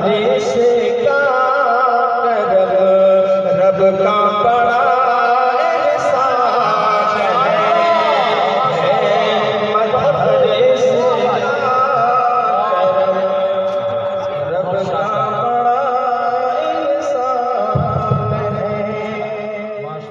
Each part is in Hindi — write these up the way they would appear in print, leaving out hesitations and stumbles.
फरिश्ते का करम, रब का बड़ा एहसान है। मगर फरिश्ते का करम, रब का बड़ा एहसान है।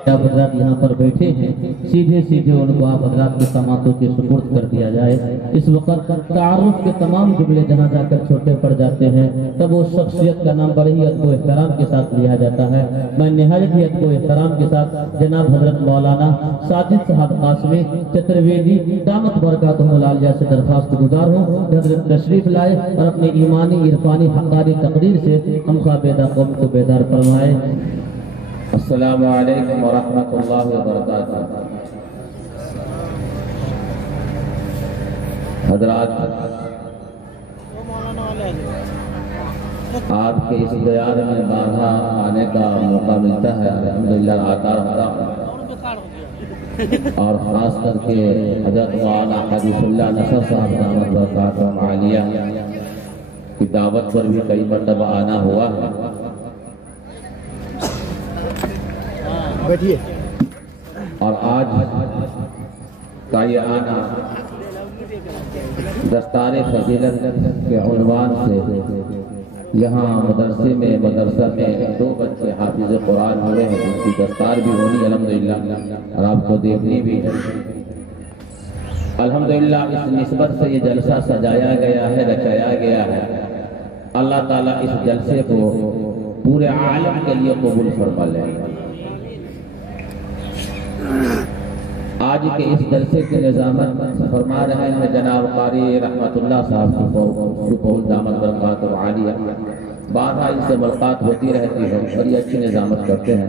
आप हजरात यहाँ पर बैठे हैं, सीधे सीधे उनको आप हजरात के समातों के सुपुर्द कर दिया जाए। इस वक्त तारुफ के तमाम जुमले जहाँ जाकर छोटे पड़ जाते हैं तब उस शख्सियत का नाम बड़े ही अदब एहतराम के साथ लिया जाता है। मैं निहायत ही अदब एहतराम के साथ जनाब हजरत मौलाना साजिद साहब कासमी चतुर्वेदी दामत बरकातुहुल आलिया से दरख्वास्त गुजार हूँ हजरत तशरीफ लाए और अपने ईमानी इरफानी हक़ानी तकरीर से हम ख़ाबेदा कौम को बेदार फरमाए। अस्सलामु अलैकुम व रहमतुल्लाहि व बरकातुहू। हज़रात, आपके इस दयार में बाधा आने का मौका मिलता है, अल्हम्दुलिल्लाह आता रहता हूँ। और ख़ास करके हज़रत मौलाना हबीबुल्लाह नसर साहब दामत बरकातुहुल आलिया की दावत पर भी कई मरतबा आना हुआ है। बैठिए। और आज का ये आना दस्तारे फजीलत के उन्वान से यहाँ मदरसा में 2 बच्चे हाफिज कुरान हुए हैं, जिनकी दस्तार भी होनी अल्हम्दुलिल्लाह और आपको देखनी भी है अल्हम्दुलिल्लाह। इस निस्बत से ये जलसा सजाया गया है, रचाया गया है। अल्लाह ताला इस जलसे को पूरे आलम के लिए कबूल फरमा ले। आज के इस जलसे के निजामत फरमा रहे हैं जनाब कारी रहमतुल्लाह साहब सुपौल दामत बरकातुहुल आलिया। बारहा इनसे मुलाकात होती रहती है, बड़ी अच्छी निजामत करते हैं।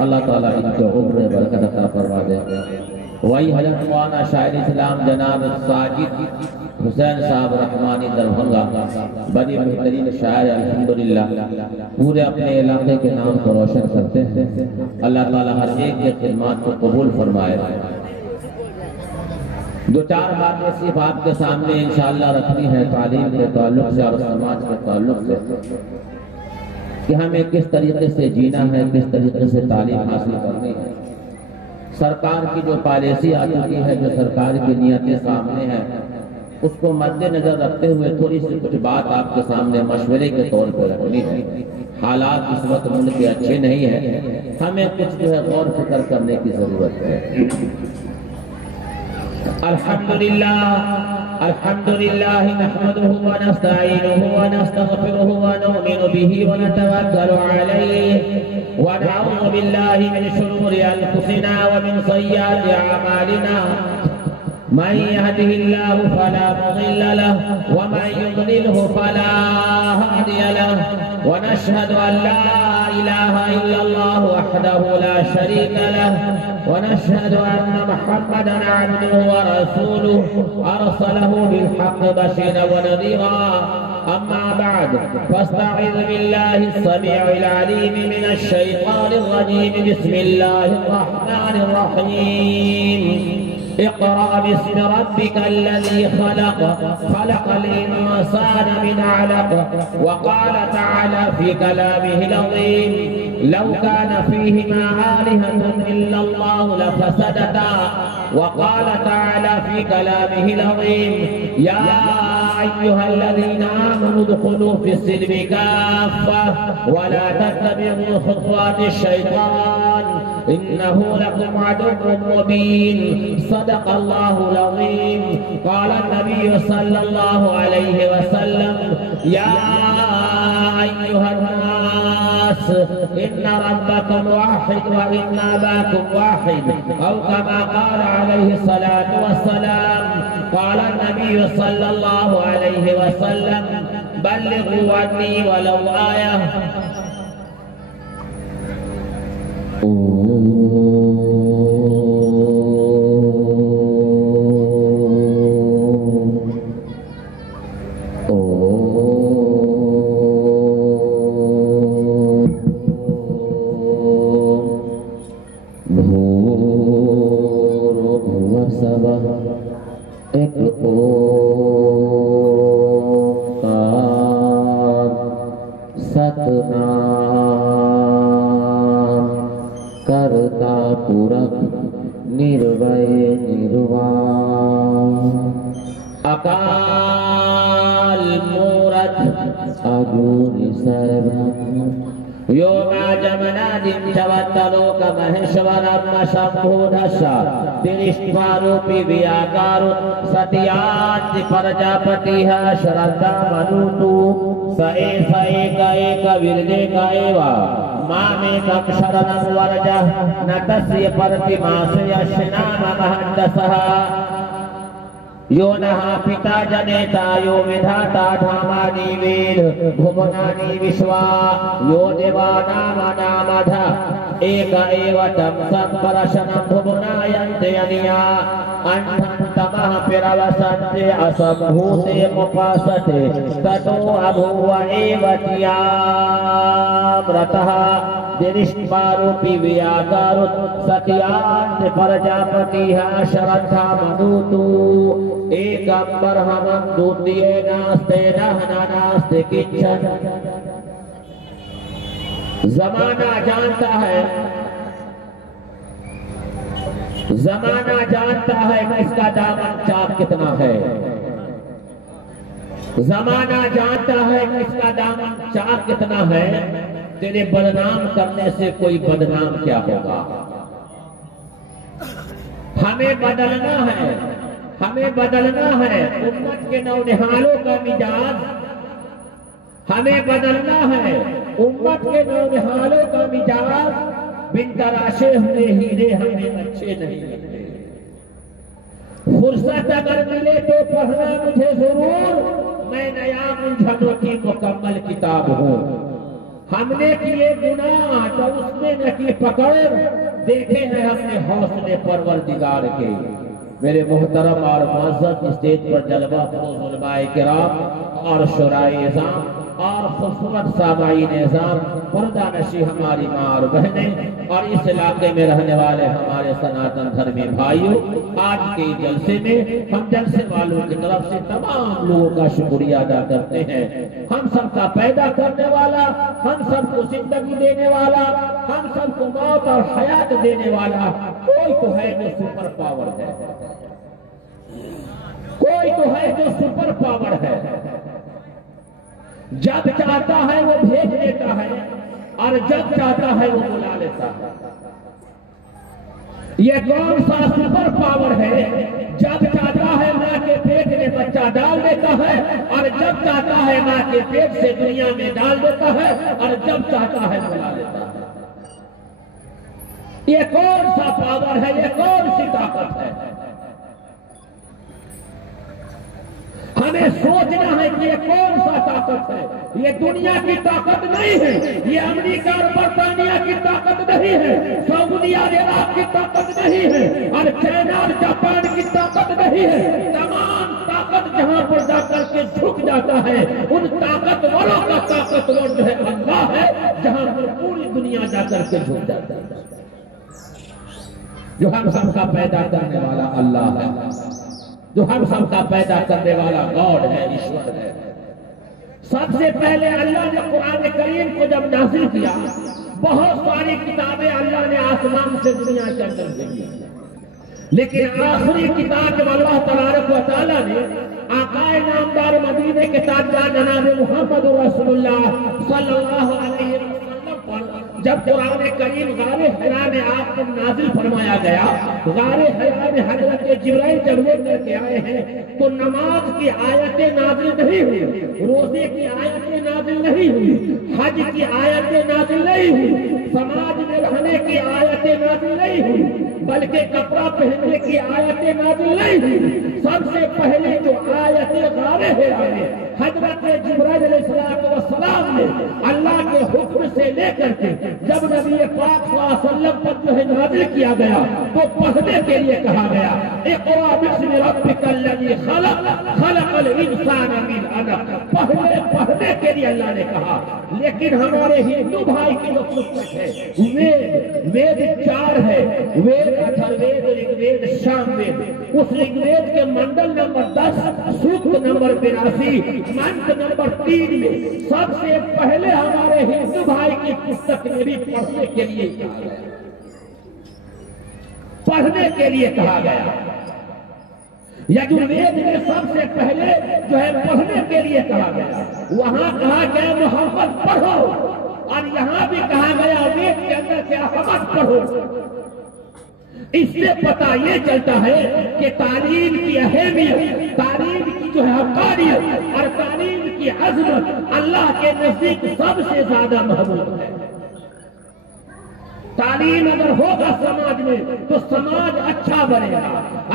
अल्लाह ताला इनके उम्र में बरकत अता फरमा दे। वही हज़रत मौलाना शायर इस्लाम जनाब साजिद हुसैन साहब रहमानी दरभंगा, बड़ी बेहतरीन शायर अल्हम्दुलिल्लाह, पूरे अपने इलाके के नाम को रोशन करते हैं। अल्लाह ताला हर एक के खिदमत को कबूल फरमाए। 2-4 बातें सिर्फ आपके सामने इंशाअल्लाह रखनी है तालीम के ताल्लुक से और समाज के ताल्लुक से, कि हमें किस तरीके से जीना है, किस तरीके से तालीम हासिल करनी है। सरकार की जो पॉलिसी आ चुकी है, जो सरकार की नीयतें सामने हैं, उसको मद्देनजर रखते हुए थोड़ी सी कुछ बात आपके सामने मशवरे के तौर पर रखनी है। हालात इस वक्त मुल्क के अच्छे नहीं है, हमें कुछ जो है गौर फिक्र करने की जरूरत है। अल्हम्दुलिल्लाह नहमदुहु व नस्तईनुहु व नस्तगफिरुहु व नु'मिनु बिही व नतवक्कलु अलैहि व नऊज़ु बिल्लाहि मिन शुरूरि अनफुसिना व मिन सय्यिआति अमालिना। मन यहदिहिल्लाहु फला मुदिल्ल लहु व मन युद्लिलहु फला हादिय लहु व नशहदु अन ला इलाहा इल्लल्लाह वहदहु ला शरीका लहु व नशहदु अन्न मुहम्मदन अब्दुहु व रसूलुहु अरसलहु बिल-हक़्क़ि बशीरन व नज़ीरा। अम्मा बाद फस्तईज़ बिल्लाहि अस्समीइल अलीम मिनश शैतानिर रजीम। बिस्मिल्लाहिर रहमानिर रहीम। इक़रा बिस्मि रब्बिकल्लज़ी खलक़, खलक़ल इंसान मिन अलक़। व क़ाल तआला फ़ी कलामिहिल अज़ीम, लौ कान फ़ीहिमा आलिहतुन इल्लल्लाहु लफ़सदता। व क़ाल तआला फ़ी कलामिहिल अज़ीम, या अय्युहल्लज़ीना आमनू उद्ख़ुलू फ़िस्सिल्मि काफ़्फ़ह व ला तत्तबि'ू ख़ुतवातिश शैतान इन्नहु लकुम अदुव्वुम मुबीन। सदक़ल्लाहुल अज़ीम। क़ाल नबी सल्लल्लाहु अलैहि वसल्लम, या अय्युहन नास इन्ना रब्बकुम वाहिद व इन्ना अबाकुम वाहिद, औ कमा क़ाल अलैहि सलातु वस्सलाम। क़ाल नबी सल्लल्लाहु अलैहि वसल्लम, बल्लिग़ू अन्नी वलौ आया। सतनाम करता पुरख निर्भय निर्वाण अकाल मूरत अगुनि सर्वज्ञ योगाजमनादिं जवत्तलोक महेश्वरम शंभुधस्स दृष्ट्वारूपी व्याकारो सत्यादि प्रजापतिः श्रद्धा मनुतु स एक विरजेक एव मामेकं शरणं वर्जः न तस्य प्रतिमास्य नाम महन्दसः यो नः पिता जनेता यो विधाता धामानि वेद भुवनानि विश्वा यो देवानामनामध एक एव तं संपरशनं भुवनायन्ते अनिया अन्धं तमः पिरवसन्ते असम्भूते मुपासते ततो अभूव एव तियामृतः दृष्ट्वारूपी व्याकारो सत्यादि प्रजापतिः श्रद्धा मनुतु एकं बर्हमं द्वितीये नास्ते नास्ते किंचन। जमाना जानता है कि इसका दामन चाक कितना है। जमाना जानता है कि इसका दामन चाक कितना है। तेरे बदनाम करने से कोई बदनाम क्या होगा। हमें बदलना है उम्मत के नौनिहालों का मिजाज। हमें बदलना है उम्मत के नौनिहालों का मिजाज। बिन तराशे हुए हीरे हमें अच्छे नहीं लगते। फुर्सत अगर मिले तो पढ़ना मुझे जरूर। मैं नया उलझनों की मुकम्मल किताब हूँ। हमने किए गुनाह तो उसने न की पकड़। देखे हैं अपने हौसले परवरदिगार के। मेरे मोहतरम और मुअज़्ज़ज़ स्टेज पर जलवा फरोज़ उलमाए किराम और शुराए इज़ाम और खूबसूरत सामाईन इज़ाम पर्दा नशी हमारी माँ और बहनें और इस इलाके में रहने वाले हमारे सनातन धर्मी भाइयों, आज के जलसे में हम जलसे वालों की तरफ से तमाम लोगों का शुक्रिया अदा करते हैं। हम सबका पैदा करने वाला, हम सबको जिंदगी देने वाला, हम सबको मौत और हयात देने वाला कोई तो है जो सुपर पावर है। कोई तो है जो सुपर पावर है। जब चाहता है वो भेज देता है और जब चाहता है वो बुला लेता है। ये कौन सा सुपर पावर है। जब चाहता है माँ के पेट में बच्चा डाल देता है और जब चाहता है माँ के पेट से दुनिया में डाल देता है और जब चाहता है बुला लेता है। ये कौन सा पावर है। ये कौन सी ताकत है। हमें सोचना है कि ये कौन सा ताकत है। ये दुनिया की ताकत नहीं है। ये अमेरिका और बर्तानिया की ताकत नहीं है। सऊदी अरब की ताकत नहीं है और चाइना और जापान की ताकत नहीं है। तमाम ताकत जहां पर जाकर के झुक जाता है उन ताकतवरों का ताकतवर जो है अल्लाह है। जहां पर पूरी दुनिया जाकर के झुक जाता है। जो हम सबका पैदा करने वाला अल्लाह है। जो हम सबका पैदा करने वाला गॉड है, ईश्वर है। सबसे पहले अल्लाह ने कुरान करीम को जब नाज़िल किया, बहुत सारी किताबें अल्लाह ने आसमान से दुनिया के अंदर भेजी, लेकिन आखिरी किताब जब अल्लाह तबारक व तआला ने आकाए नामदार मदीने के ताजदार जनाब मुहम्मद रसूलुल्लाह सल्लल्लाहु अलैहि वसल्लम पर जब कुरान करीम गारे हिरा में आप पर नाजिल फरमाया गया, गारे हिरा में हजरत जिब्राइल जब लेकर के आए हैं तो नमाज की आयतें नाजिल नहीं हुई, रोजे की आयतें नाजिल नहीं हुई, हज की आयतें नाजिल नहीं हुई, समाज में रहने की आयतें नाजिल नहीं हुई, बल्कि कपड़ा पहनने की आयतें नाजिल नहीं हुई। सबसे पहले जो आयतें गारे हिरा में हजरत जिब्राइल अलैहिस्सलाम ने अल्लाह के हुक्म से लेकर के जब नबी पाक सल्लल्लाहु अलैहि वसल्लम पर जो है नाज़िल किया गया तो पढ़ने के लिए कहा गया, इक़रा बिस्मि रब्बिकल लज़ी खलक़ खलक़ल इंसाना मिन अलक़। पढ़ने के लिए अल्लाह ने कहा। लेकिन हमारे हिंदू भाई की जो पुस्तक है वेद 4 है, वेद अथर्ववेद, ऋग्वेद, सामवेद। उस ऋग्वेद के मंडल नंबर 10 सूक्त नंबर 82 मंत्र नंबर 3 में सबसे पहले हमारे हमारे हिंदू भाई की पुस्तक में भी पढ़ने के लिए कहा गया, पढ़ने के लिए कहा गया। यजुर्वेद में सबसे पहले जो है पढ़ने के लिए कहा गया, वहां कहा गया मोहम्मद पढ़ो, और यहाँ भी कहा गया वेद के अंदर से अहमद पढ़ो। इससे पता ये चलता है कि तालीम की अहमियत, तालीम की जो है हक़ानियत और तालीम की अज़मत अल्लाह के नजदीक सबसे ज्यादा महबूब है। तालीम अगर होगा समाज में तो समाज अच्छा बनेगा।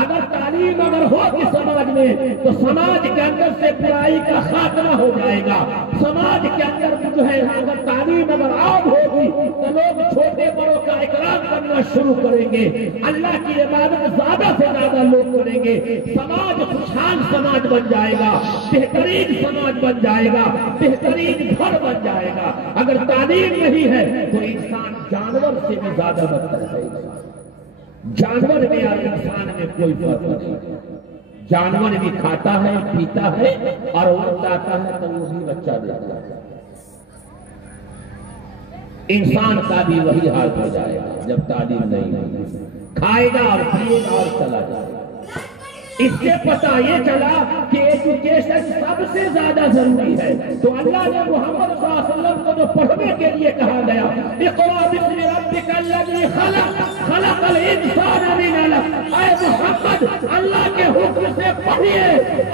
अगर तालीम अगर होगी समाज में तो समाज के अंदर से बुराई का खात्मा हो जाएगा। समाज के अंदर जो है अगर तालीम अगर आम होगी तो लोग छोटे बड़ों का इकराम करना शुरू करेंगे, अल्लाह की इबादत ज्यादा से ज्यादा लोग करेंगे, समाज खुशहाल समाज बन जाएगा, बेहतरीन समाज बन जाएगा, बेहतरीन घर बन जाएगा। अगर तालीम नहीं है तो इंसान जानवर से भी ज्यादा बदतर है। जानवर में और इंसान में कोई फर्क नहीं। जानवर भी खाता है, पीता है और उड़ाता है तो वो भी बच्चा देता है। इंसान का भी वही हाल हो जाएगा जब तालीम नहीं होगी, खाएगा और पिएगा और चला जाएगा। इससे पता ये चला कि एजुकेशन सबसे ज्यादा जरूरी है। तो अल्लाह ने मोहम्मद सल्लल्लाहु अलैहि वसल्लम को जो पढ़ने के लिए कहा गया, इक़रा बिस्मि रब्बिकल लज़ी खलक़, खलक़ल इंसाना मिन अलक़, ऐ मोहम्मद अल्लाह के हुक्म से पढ़िए,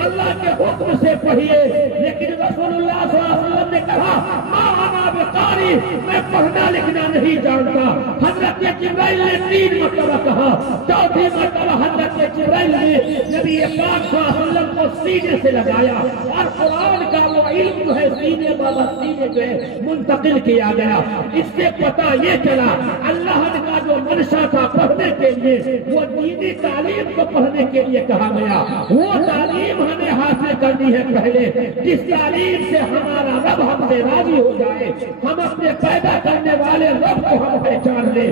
अल्लाह के हुक्म से पढ़िए। लेकिन रसूलुल्लाह सल्लल्लाहु अलैहि वसल्लम ने कहा मा अना बिकारी, मैं पढ़ना लिखना नहीं जानता। हजरत जिब्राइल ने 3 मरतबा कहा, चौथी मरतबा हजरत जिब्राइल ने नबी पाक सल्लल्लाहु अलैहि वसल्लम को सीने से लगाया और कुरान का वो इल्म जो है सीने बाबा सीने जो है मुंतकिल किया गया। इससे पता ये चला अल्लाह का जो मनशा था पढ़ने के लिए, वो दीनी तालीम को पढ़ने के लिए कहा गया। वो तालीम हमें हासिल करनी है पहले, जिस तालीम से हमारा रब हमसे राजी हो जाए, हम अपने पैदा करने वाले रब को हम पहचान ले,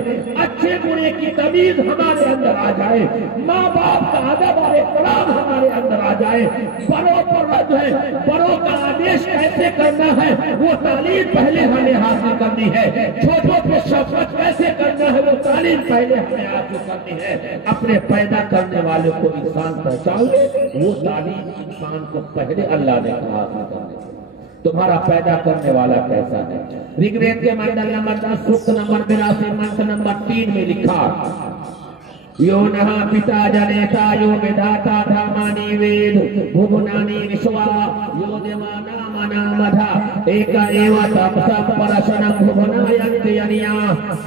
अच्छे बुरे की तमीज हमारे अंदर आ जाए, माँ बाप का अदब और इकराम हमारे अंदर आ जाए, बड़ों पर जो है बड़ों का आदेश कैसे करना है वो तालीम पहले हमें हासिल करनी है, छोटों पे शफकत कैसे करना है वो तालीम पहले हमें हासिल करनी है। अपने पैदा करने वाले को इंसान पहचान ले, वो तालीम इंसान को पहले अल्लाह ने हासिल करनी है। तुम्हारा पैदा करने वाला कैसा है? ऋग्वेद के मंडल नंबर 10 सूक्त नंबर 82 मंत्र नंबर 3 में लिखा, यो नः पिता जनेता यो विधाता धामानि वेद भुवनानि विश्वा यो देवानामनामधा एक एव तपसः परशनं भुवनायन्ति अनिया।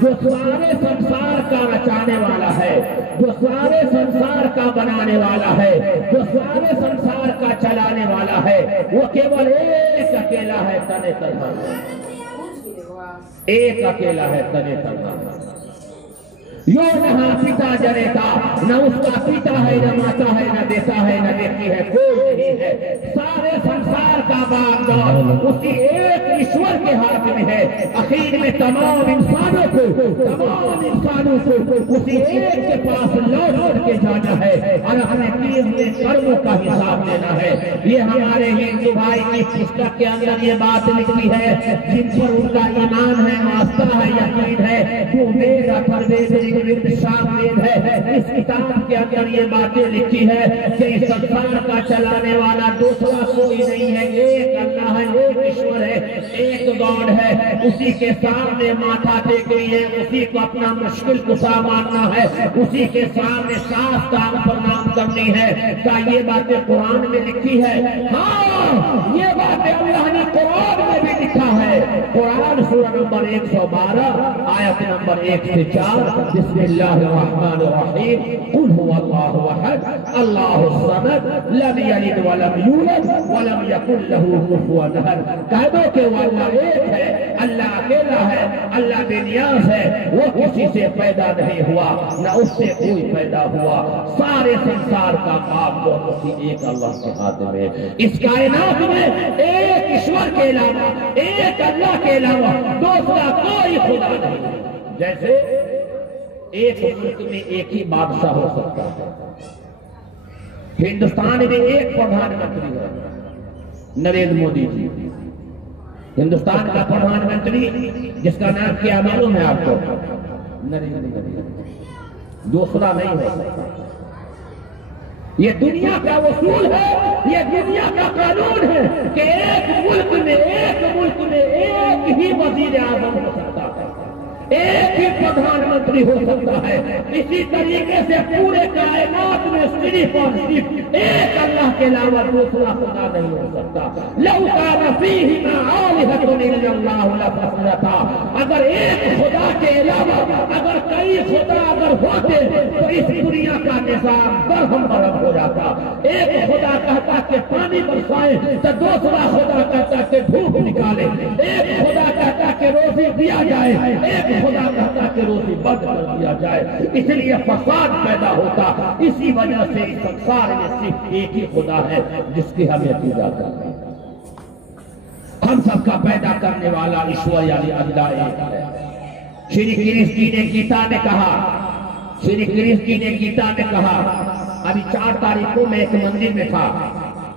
जो सारे संसार का रचाने वाला है, जो सारे संसार का बनाने वाला है, जो सारे संसार का चलाने वाला है, वो केवल एक अकेला है तने तन्हा, एक अकेला है तने तन्हा। यो नहा पिता जनेता, न उसका पिता है, न माता है, न देता है, न देती है, कोई नहीं है। सारे संसार का बागडोर उसी एक ईश्वर के हाथ में है। आखिर में तमाम इंसानों को उसी एक के पास लौट के जाना है और अपने किए हुए कर्मों का हिसाब देना है। ये हमारे हिंदू भाई की पुस्तक के अंदर ये बात लिखी है, जिन पर उनका ईमान है, आस्था है, यकीन है, वो वेद अथर्ववेद सामवेद है। इस किताब के अंदर ये बातें लिखी है कि इस संसार का चलाने वाला दूसरा कोई नहीं है, एक अल्लाह है, एक ईश्वर है, एक गॉड है। उसी के सामने माथा टेकनी है, उसी को अपना मुश्किल कुशा मानना है, उसी के सामने साफ तान प्रणाम करनी है। क्या ये बातें कुरान में लिखी है? हाँ, ये बातें अल्लाह ने कुरान में भी लिखा है। कुरान सूरह नंबर 112 आयत नंबर 1 से 4, बिस्मिल्लाहिर्रहमानिर्रहीम, कुल हुवल्लाहु अहद, अल्लाहुस समद, लम यलिद वलम यूलद वलम यकुल लहू कुफुवन अहद। कह दो कि वो अल्लाह एक है, अल्लाह अकेला है, अल्लाह बेनियाज है, वो किसी से पैदा नहीं हुआ, न उससे कोई पैदा हुआ। सारे संसार का काम तो उसी एक अल्लाह के हाथ में। इस कायनात में एक ईश्वर के अलावा, एक अल्लाह के अलावा दूसरा कोई खुदा नहीं। जैसे एक मुल्क में एक ही बादशाह हो सकता है, हिंदुस्तान में एक प्रधानमंत्री है, नरेंद्र मोदी जी। हिंदुस्तान का प्रधानमंत्री जिसका नाम क्या मालूम है आपको? नरेंद्र मोदी। दूसरा नहीं हो सकता। ये दुनिया का उसूल है, ये दुनिया का कानून है कि एक मुल्क में एक ही वजीर आजम हो सकता है, एक ही प्रधानमंत्री हो सकता है। इसी तरीके से पूरे कायनात में सिर्फ और सिर्फ एक अल्लाह के अलावा दूसरा खुदा नहीं हो सकता। लौ कान फीहिमा आलिहतुन इल्लल्लाहु लफसदता। अगर एक खुदा के अलावा अगर कई खुदा अगर होते तो इस दुनिया का निजाम बरहम बरहम हो जाता। एक खुदा कहता कि पानी बरसाए तो दूसरा खुदा कहता कि धूप निकाले, एक खुदा कहता कि रोजी दिया जाए, एक खुदा कहता कि रोजी बंद कर दिया जाए। इसलिए फसाद पैदा होता। इसी वजह से इस संसार में सिर्फ एक ही खुदा है जिसकी हमें पूजा करनी है। हम सबका पैदा करने वाला ईश्वर यानी अल्लाह एक है। श्री कृष्ण जी ने गीता में कहा, श्री कृष्ण जी ने गीता में कहा, अभी 4 तारीख को मैं एक मंदिर में था,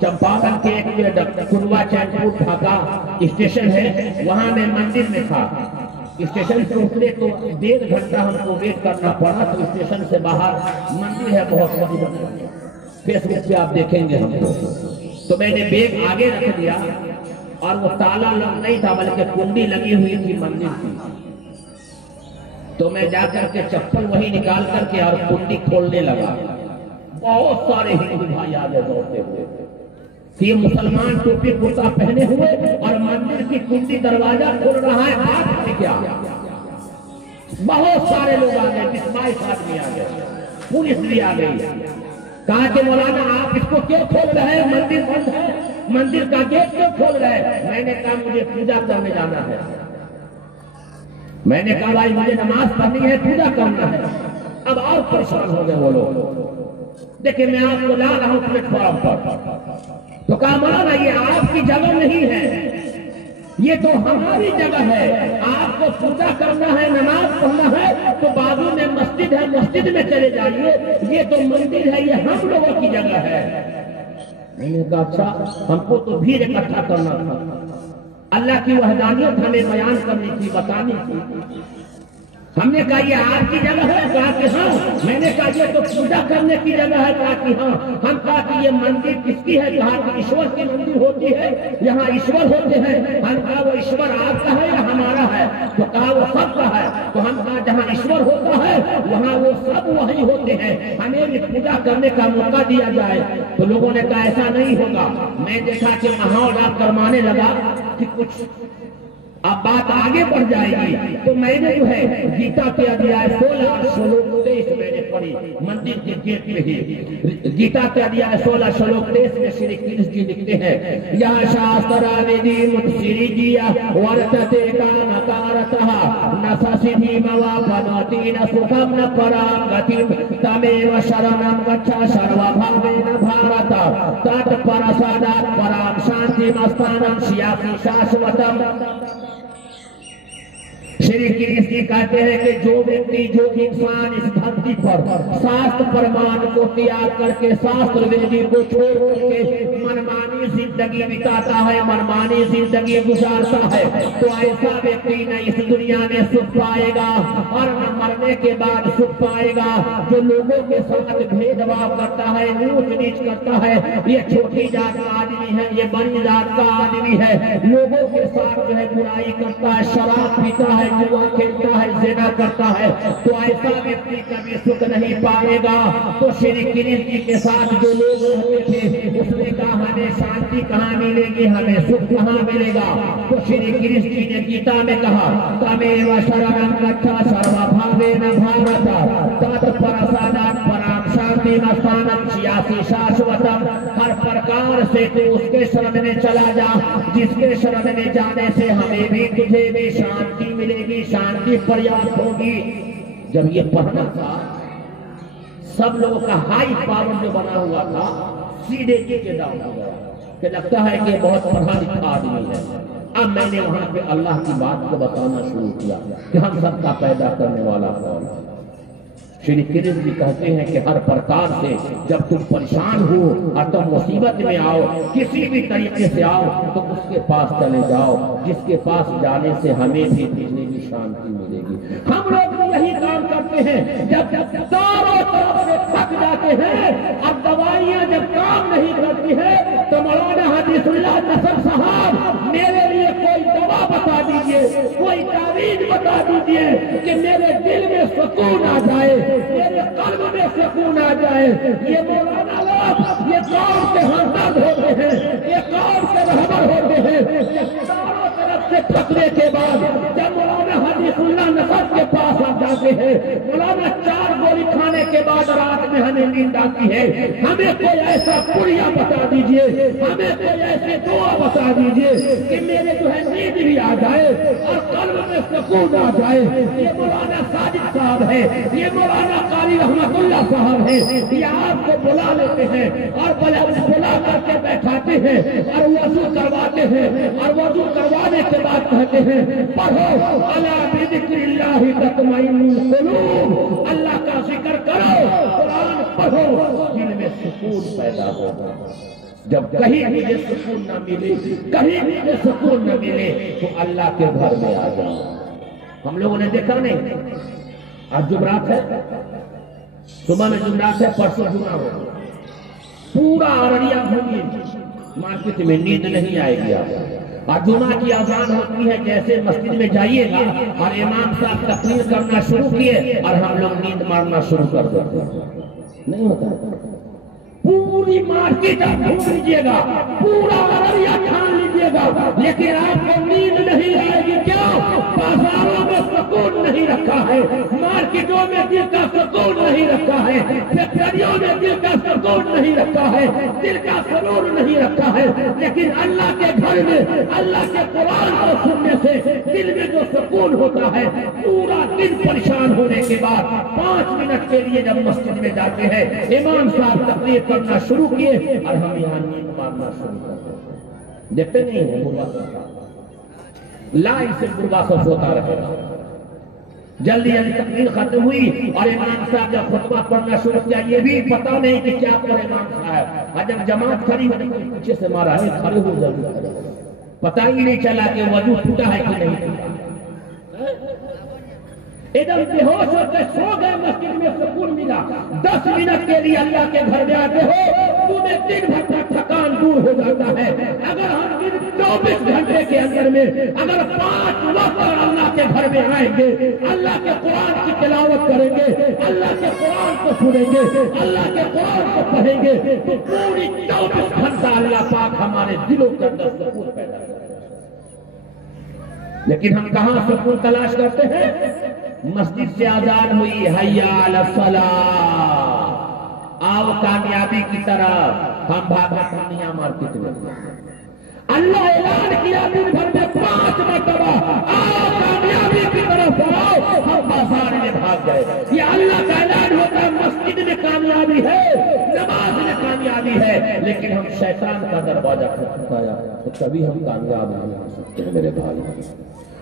चंपारण के एक कुरवा चैनपुर ढाका स्टेशन है, वहां मैं मंदिर में था। स्टेशन से उतरे तो 1.5 घंटा हमको वेट करना पड़ा। तो स्टेशन से बाहर मंदिर है बहुत बड़ी, फेसबुक पे आप देखेंगे हमको। तो मैंने बैग आगे रख दिया और वो ताला नहीं था बल्कि कुंडी लगी हुई थी मंदिर की। तो मैं जाकर के चप्पल वही निकाल करके और कुंडी खोलने लगा। बहुत सारे हिंदू भाई आगे दौड़ते हुए, ये मुसलमान टोपी कुर्ता पहने हुए और मंदिर की कुंडी दरवाजा खोल रहा है, हाथ में क्या। बहुत सारे लोग आ गए, 22 आदमी आ गए, पुलिस भी आ गई। कहा कि मौलाना आप इसको क्यों खोल रहे हैं, मंदिर बंद है, मंदिर का गेट क्यों खोल रहे हैं? मैंने कहा मुझे पूजा करने जाना है। मैंने कहा भाई मुझे नमाज पढ़नी है, पूजा करना है। अब और परेशान हो गए वो लोग। देखिए मैं आपको ला रहा हूं प्लेटफॉर्म पर। तो कहा मौलाना ये आपकी जगह नहीं है, ये तो हमारी जगह है। आपको पूजा करना है, नमाज पढ़ना है तो बाजू में मस्जिद है, मस्जिद में चले जाइए। ये तो मंदिर है, ये हम लोगों की जगह है। मैंने कहा अच्छा, हमको तो भीड़ इकट्ठा करना था, अल्लाह की वहदानियत हमें बयान करनी थी, बतानी थी। हमने कहा ये आपकी जगह है? कहा कि हाँ। मैंने कहा ये तो पूजा करने की जगह है? कहा कि हाँ। हम कहा कि ये मंदिर किसकी है? कहा कि ईश्वर की मंदिर होती है, यहाँ ईश्वर होते हैं। हम कहा वो ईश्वर आपका है या हमारा है? तो कहा वो सबका है। तो हम कहा जहाँ ईश्वर होता है वहाँ वो सब वही होते हैं, हमें भी पूजा करने का मौका दिया जाए। तो लोगों ने कहा ऐसा नहीं होगा। मैं देखा कि माहौल आप करवाने लगा कि कुछ अब बात आगे बढ़ जाएगी। तो मैंने जो है गीता के अध्याय 16 श्लोक 23 मैंने पढ़ी मंदिर के गेट में ही। गीता के अध्याय 16 श्लोक 23 में श्री कृष्ण जी लिखते हैं, यह शास्त्रा विधि मुत्सिरी जिया वर्तते कामकारतः न ससिद्धि मवापनोति न सुखम न पराम गतिम तमेव शरणं गच्छ सर्वभावेन भारत तत्परसादात् पराम शान्तिमस्थानं स्यासि शाश्वतम्। श्री कृष्ण जी कहते हैं कि जो व्यक्ति, जो इंसान इस धरती पर शास्त्र प्रमाण को त्याग करके, शास्त्र वेदी को छोड़ करके मनमानी जिंदगी बिताता है, मनमानी जिंदगी गुजारता है, तो ऐसा व्यक्ति न इस दुनिया में सुख पाएगा और न मरने के बाद सुख पाएगा। जो लोगों के साथ भेदभाव करता है, ऊंच नीच करता है, ये छोटी जात का आदमी है, ये बड़ी जात का आदमी है, लोगों के साथ जो है बुराई करता है, शराब पीता है, जुआ खेलता है, ज़िना करता है, तो ऐसा व्यक्ति कभी सुख नहीं पाएगा। तो श्री कृष्ण जी के साथ जो लोग रहते थे उसने कहा हमें शांति कहाँ मिलेगी, हमें सुख कहाँ मिलेगा? तो श्री कृष्ण जी ने गीता में कहा तमेव शरणं गच्छ सर्वभावेन भारत तत्परसादात् पराम शान्तिमस्थानं स्यासि शाश्वतम्। हर प्रकार से तू उसके शरण में चला जा जिसके शरण में जाने से हमें भी तुझे भी शांति मिलेगी, शांति पर्याप्त होगी। जब ये पढ़ना था सब लोगों का हाई पावर जो बना हुआ था सीधे नीचे डाउन हो गया कि लगता है कि बहुत पढ़ा लिखा आदमी है। अब मैंने वहां पे अल्लाह की बात को बताना शुरू किया कि हम सबका पैदा करने वाला कौन है। श्री कृष्ण जी कहते हैं कि हर प्रकार से जब तुम परेशान हो और तुम मुसीबत में आओ, किसी भी तरीके से आओ, तो उसके पास चले जाओ, जिसके पास जाने से हमें भी दिल की शांति मिलेगी। हम लोग यही काम करते हैं, जब चारों तरफ से थक जाते हैं और दवाइयां जब काम नहीं करती है, तो मौलाना हदीसुल्लाह नसर साहब मेरे लिए कोई दवा बता दीजिए, कोई तावीज बता दीजिए कि मेरे दिल में सुकून आ जाए, मेरे कल्ब में सुकून आ जाए। ये मौलाना लोग ये कौम के हमदर्द होते हैं, ये कौम के रहबर होते हैं। चारों तरफ से थकने के बाद जब मौलाना हदीसुल्लाह नसर के पास आप जाते हैं, मौलाना 4 गोली खाने के बाद रात में हमें नींद आती है, हमें कोई ऐसा पुड़िया बता दीजिए, हमें कोई ऐसी दुआ बता दीजिए कि मेरे जो है नींद भी आ जाए और कल्ब में सुकून आ जाए। ये मौलाना साजिद साहब है, ये मौलाना कारी रहमतुल्लाह साहब है, ये आपको बुला लेते हैं और बुला करके बैठाते हैं और वजू करवाते हैं और वजू करवाने के बाद कहते हैं पढ़ो अला बिज़िक्रिल्लाहि तत्मइन्नुल कुलूब, अल्लाह का जिक्र करो, कुरान पढ़ो, दिल में सुकून पैदा होगा। जब कहीं मुझे सुकून न मिले, कहीं मुझे सुकून न मिले, तो अल्लाह के घर में आ जाओ। हम लोगों ने देखा नहीं, आज जुमरात है, सुबह में जुमरात है, परसों जुमा हो, पूरा अररिया घूमिए, मार्केट में नींद नहीं आएगी आपको। और जुमा की अजान होती है, जैसे मस्जिद में जाइएगा और इमाम साहब तकरीर करना शुरू किए और हम लोग नींद मारना शुरू कर देते हैं। नहीं होता, पूरी मार्केट आप घूम लीजिएगा, पूरा अररिया छान लीजिएगा, लेकिन आपको नींद नहीं आएगी। क्यों? बाजारों में सुकून नहीं रखा है, मार्केटों में दिल का सुकून नहीं रखा है, फैक्ट्रियों में दिल का सुकून नहीं रखा है, दिल का सुरूर नहीं रखा है। लेकिन अल्लाह के घर में अल्लाह के कुरान को सुनने से दिल में जो सुकून होता है, पूरा दिन परेशान होने के बाद 5 मिनट के लिए जब मस्जिद में जाते हैं, इमाम साहब तकरीर करना शुरू किए और हम यहाँ नींद मारना शुरू कर देते। देखते नहीं है लाइन से गुरबासों सोता रहेगा। जल्दी जल्दी तकरीर खत्म हुई और इमाम साहब जब खुतबा पढ़ना शुरू किया, ये भी पता नहीं कि क्या पढ़े इमाम साहब, और जब जमात खड़ी हो तो पीछे से मारा है, खड़े हो जल्दी, पता ही नहीं चला कि वजू फूटा है कि नहीं फूटा। एकदम बेहोश होकर सो गए, मस्जिद में सुकून मिला। 10 मिनट के लिए अल्लाह के घर में आते हो, तुम्हें दिन भर का थकान दूर हो जाता है। अगर हम 24 घंटे के अंदर में अगर 5 वक्त अल्लाह के घर में आएंगे, अल्लाह के कुरान की तिलावत करेंगे, अल्लाह के कुरान को सुनेंगे, अल्लाह के कुरान को पढ़ेंगे, तो पूरी 24 घंटा अल्लाह पाक हमारे दिलों के अंदर सुकून पैदा करेगा। लेकिन हम कहाँ सुकून तलाश करते हैं? मस्जिद से आजान हुई, हय्या अला सलाह, आओ कामयाबी की तरफ, हम भागा दुनिया मार्केट में। अल्लाह ऐलान किया दिन भर में 5 मरतबा, आओ कामयाबी की तरफ आओ, हम बाजार में भाग गए। ये अल्लाह का ऐलान होता है, मस्जिद में कामयाबी है, नमाज में कामयाबी है, लेकिन हम शैतान का दरवाजा खटखटाया तो कभी हम कामयाब नहीं हो सकते मेरे भाई।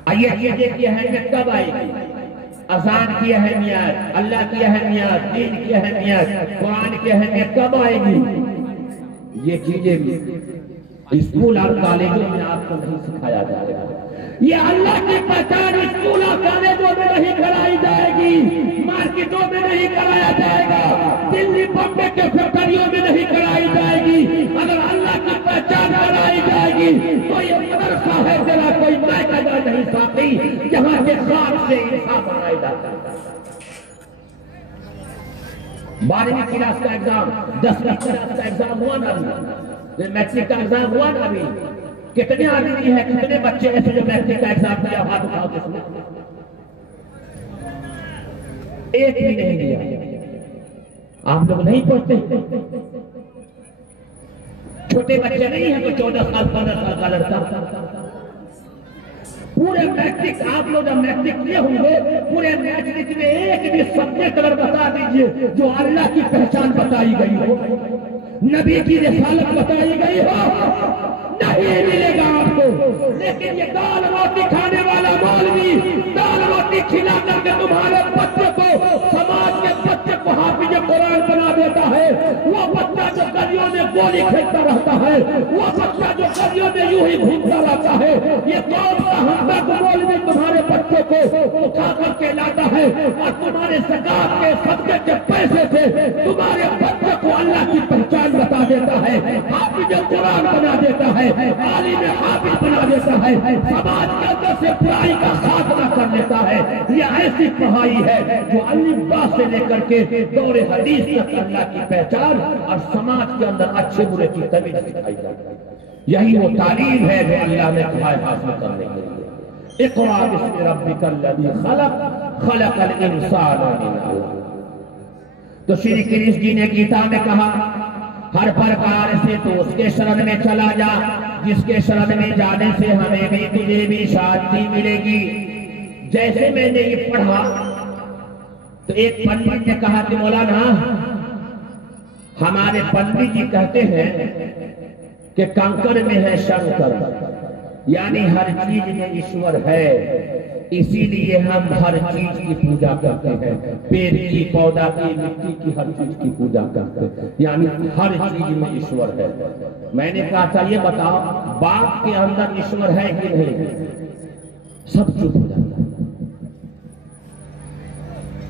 आइए ये देखिए अहमियत कब आएगी? अजान की अहमियत, अल्लाह की अहमियत, दीन की अहमियत, कुरान की अहमियत कब आएगी? ये चीजें स्कूल और कॉलेजों में आपको नहीं सिखाया जाएगा। ये अल्लाह की पहचान स्कूल और कॉलेजों में नहीं कराई जाएगी, मार्केटों में नहीं कराया जाएगा, दिल्ली बम्बे के फैक्ट्रियों में नहीं कराई जाएगी। अगर अल्लाह की पहचान कराई जाएगी तो ये मदरसा है जरा कोई मैदा नहीं साथी, जहाँ के खान से इंसान बनाया जाता है। 12वीं क्लास का एग्जाम, 10वीं क्लास का एग्जाम हुआ ना, मैट्रिक का एग्जाम हुआ ना अभी? कितने आदमी है, कितने बच्चे ऐसे जो मैट्रिक का एग्जाम दिया? हाथ उठाओ किसने? एक भी नहीं दिया। आप लोग नहीं पढ़ते? छोटे बच्चे नहीं है तो 14 साल 15 साल का लड़का पूरे मैट्रिक, आप लोग जब मैट्रिक लिए होंगे, पूरे मैट्रिक में एक भी सब्जेक्ट अगर बता दीजिए जो अल्लाह की पहचान बताई गई हो, नबी की रिसालत बताई गई हो, नहीं मिलेगा आपको। लेकिन ये दाल रोटी खाने वाला मौलवी दाल रोटी खिला करके तुम्हारे बच्चे को, समाज के गोली फेंकता रहता है, वो बच्चा जो गलियों में यूं ही घूमता रहता है, ये कौन सा हमदर्द मौलवी तुम्हारे बच्चे को उठा करके लाता है और तुम्हारे ज़कात के सदके के पैसे से तुम्हारे बच्चे को अल्लाह की पहचान बता देता है, हाफिज कुरान बना देता है, आलिम हाफिज बना देता है, समाज के अंदर से बुराई का खात्मा कर लेता है। ये ऐसी पढ़ाई है जो अल्लाह से लेकर के दौरे हदीस तक अल्लाह की पहचान और समाज के अंदर अच्छे बुरे की तमीज सिखाई जाती है। यही वो तालीम है जो अल्लाह ने कहा हासिल करने के लिए। इक़रा बिस्मि रब्बिकल लज़ी खलक़ खलक़ल इंसान मिन अलक़। तो श्री कृष्ण जी ने गीता में कहा हर प्रकार से तो उसके शरण में चला जा जिसके शरण में जाने से हमें भी तुझे भी शांति मिलेगी। जैसे मैंने ये पढ़ा तो एक पंडित ने कहा कि मौलाना हमारे पंडित जी कहते हैं कि कंकर में है शंकर, यानी हर चीज में ईश्वर है, इसीलिए हम हर चीज की पूजा करते हैं, पेड़ की, पौधा की, मिट्टी की, हर चीज की पूजा करते हैं, यानी हर चीज में ईश्वर है। मैंने कहा था ये बताओ बाघ के अंदर ईश्वर है कि नहीं? सब चुप हो जाता है।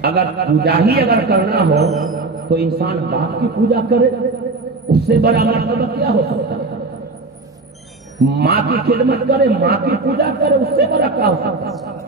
अगर पूजा ही अगर करना हो तो इंसान बाघ की पूजा करे, उससे बड़ा मर्तबा क्या हो सकता है? माँ की खिदमत करे, माँ की पूजा करे, उससे बड़ा क्या हो सकता है?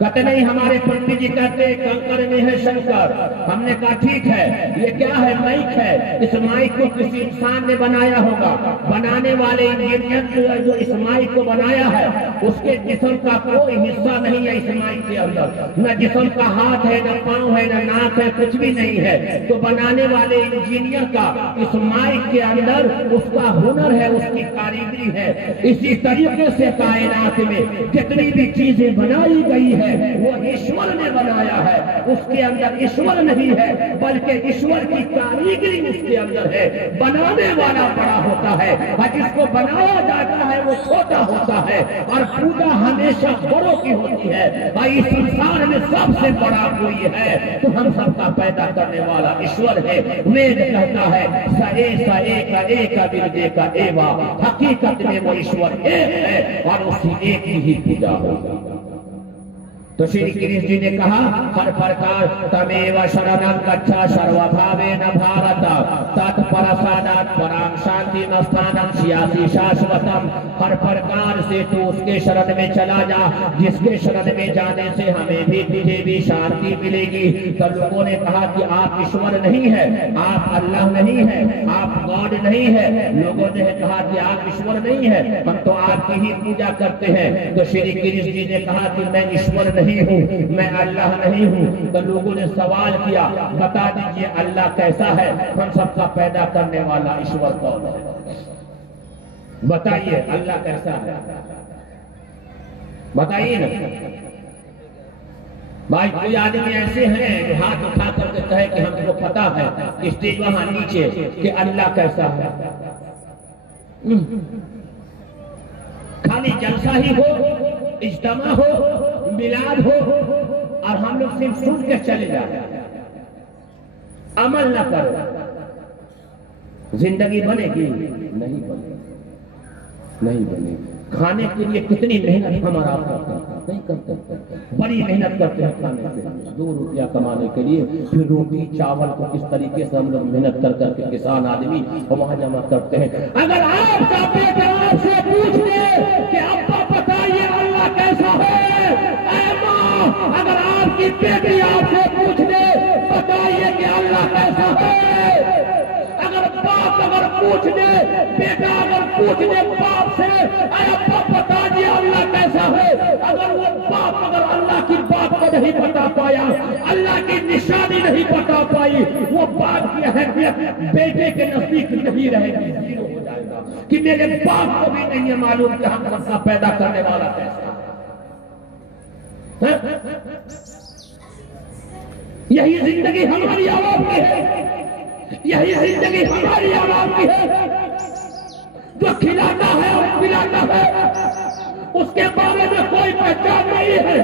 कहते नहीं, हमारे पंडित जी कहते कंकर में है शंकर। हमने कहा ठीक है, ये क्या है? माइक है। इस माइक को किसी इंसान ने बनाया होगा, बनाने वाले इंजीनियर जो इस माइक को बनाया है उसके जिस्म का कोई हिस्सा नहीं है इस माइक के अंदर, न जिस्म का हाथ है, न पांव है, न नाक है, कुछ भी नहीं है। तो बनाने वाले इंजीनियर का इस माइक के अंदर उसका हुनर है, उसकी कारीगरी है। इसी तरीके से कायनात में जितनी भी चीजें बनाई गई है वो ईश्वर ने बनाया है, उसके अंदर ईश्वर नहीं है बल्कि ईश्वर की कारीगरी उसके अंदर है। बनाने वाला बड़ा होता है और जिसको बनाया जाता है वो छोटा होता है, और पूजा हमेशा बड़ों की होती है। भाई इस संसार में सबसे बड़ा कोई है तो हम सबका पैदा करने वाला ईश्वर है। वेद कहता है स एक विरजे का एवा, हकीकत में वो ईश्वर एक है और उसी एक की ही पूजा होगी। तो श्री कृष्ण जी ने कहा हर प्रकार तमेव शरणं गच्छ सर्वभावेन भारत तत्परसादात् परां शांतिं स्थानं स्यासि शाश्वतम्। हर प्रकार से तू उसके शरण में चला जा जिसके शरण में जाने से हमें भी तुझे भी शांति मिलेगी। तो लोगों ने कहा कि आप ईश्वर नहीं है, आप अल्लाह नहीं है, आप गॉड नहीं है। लोगों ने कहा कि आप ईश्वर नहीं है, हम तो आपकी ही पूजा करते हैं। तो श्री कृष्ण जी ने कहा कि मैं ईश्वर नहीं हूँ, मैं अल्लाह नहीं हूँ। तो लोगों ने सवाल किया बता दीजिए अल्लाह कैसा है? हम सबका पैदा करने वाला ईश्वर कौन है? बताइए अल्लाह कैसा है? बताइए ना भाई। कोई आदमी ऐसे हैं जो हाथ उठा करके कहे कि हमको पता है स्टेज वहां नीचे कि अल्लाह कैसा है। खाली जलसा ही हो, इज्तिमा हो, मिलाद हो और हम लोग सिर्फ सुन के चले जाए, अमल न करो, जिंदगी बनेगी? नहीं बनेगी, नहीं बनेगी। खाने के लिए कितनी मेहनत हमारा नहीं करते, बड़ी मेहनत करते हैं खाने के लिए, 2 रुपया कमाने के लिए। फिर रोटी चावल को किस तरीके से हम लोग मेहनत कर करके किसान आदमी वहां जमा करते हैं। अगर आपका बेटा आपसे पूछ ले कि अब्बा बताइए अल्लाह कैसा है, अगर आपकी बेटी आपसे पूछ ले बताइए कि अल्लाह कैसा है, अगर बाप अगर पूछ ले, बेटा अगर पूछ ले बाप से अब्बा बता दिए अल्लाह कैसा है, अगर वो बाप अगर अल्लाह की बात को नहीं बता पाया, अल्लाह की निशानी नहीं बता पाई, वो बाप की अहमियत बेटे के नजदीक नहीं रहेगी, जीरो हो जाएगा कि मेरे बाप को भी नहीं है मालूम कि हम सबका पैदा करने वाला कैसा। यही जिंदगी हमारी आवाम की है, यही जिंदगी हमारी आवाम की है। जो खिलाता है और पिलाता है उसके बारे में कोई पहचान नहीं है।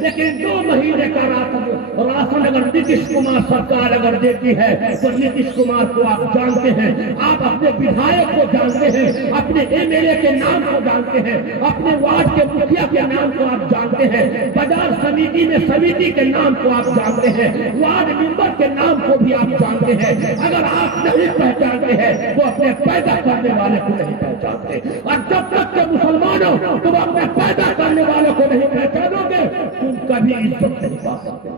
लेकिन 2 महीने का राशन अगर नीतीश कुमार सरकार अगर देती है तो नीतीश कुमार को आप जानते हैं, आप अपने विधायक को जानते हैं, अपने एमएलए के नाम को जानते हैं, अपने वार्ड के मुखिया के नाम को आप जानते हैं, बाजार समिति में समिति के नाम को आप जानते हैं, वार्ड मेंबर के नाम को भी आप जानते हैं। अगर आप नहीं पहचानते हैं तो अपने पैदा करने वाले को नहीं पहचानते, और जब तक के मुसलमानों तुम अपने पैदा करने वालों को नहीं पहचानोगे तुम कभी इज्जत नहीं पा सकते।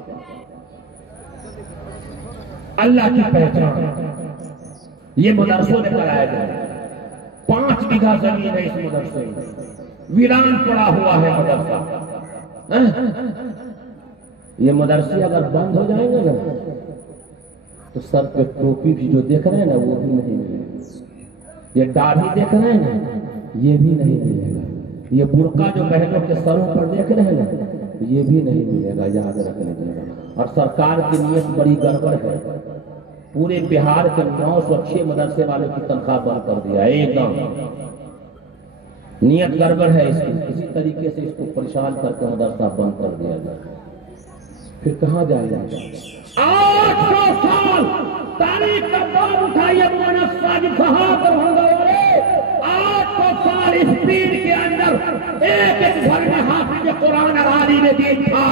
अल्लाह की पहचान ये मदरसों में कराया जाए। 5 बीघा जमीन है इस मदरसे में, वीरान पड़ा हुआ है मदरसा। ये मदरसे अगर बंद हो जाएंगे ना तो सर पे टोपी भी जो देख रहे हैं ना वो भी नहीं मिलेगा, ये दाढ़ी देख रहे हैं ना ये भी नहीं मिलेगा, ये बुर्का जो बहनों के सरों पर देख रहे हैं ना ये भी नहीं मिलेगा, याद रखने देगा। और सरकार की नीयत बड़ी गड़बड़ है, पूरे बिहार के 906 मदरसे वालों की तनख्वाह बंद कर दिया, एकदम नीयत गड़बड़ है इसकी। किसी तरीके से इसको परेशान करके मदरसा बंद कर दिया जाए, फिर कहाँ जाएगा? 800 साल तारीख का बात उठाइए मौलाना साजिद साहब दरभंगा वाले, 800 साल इस पीर के अंदर एक घर में हाफिज कुरान अरानी ने दी था,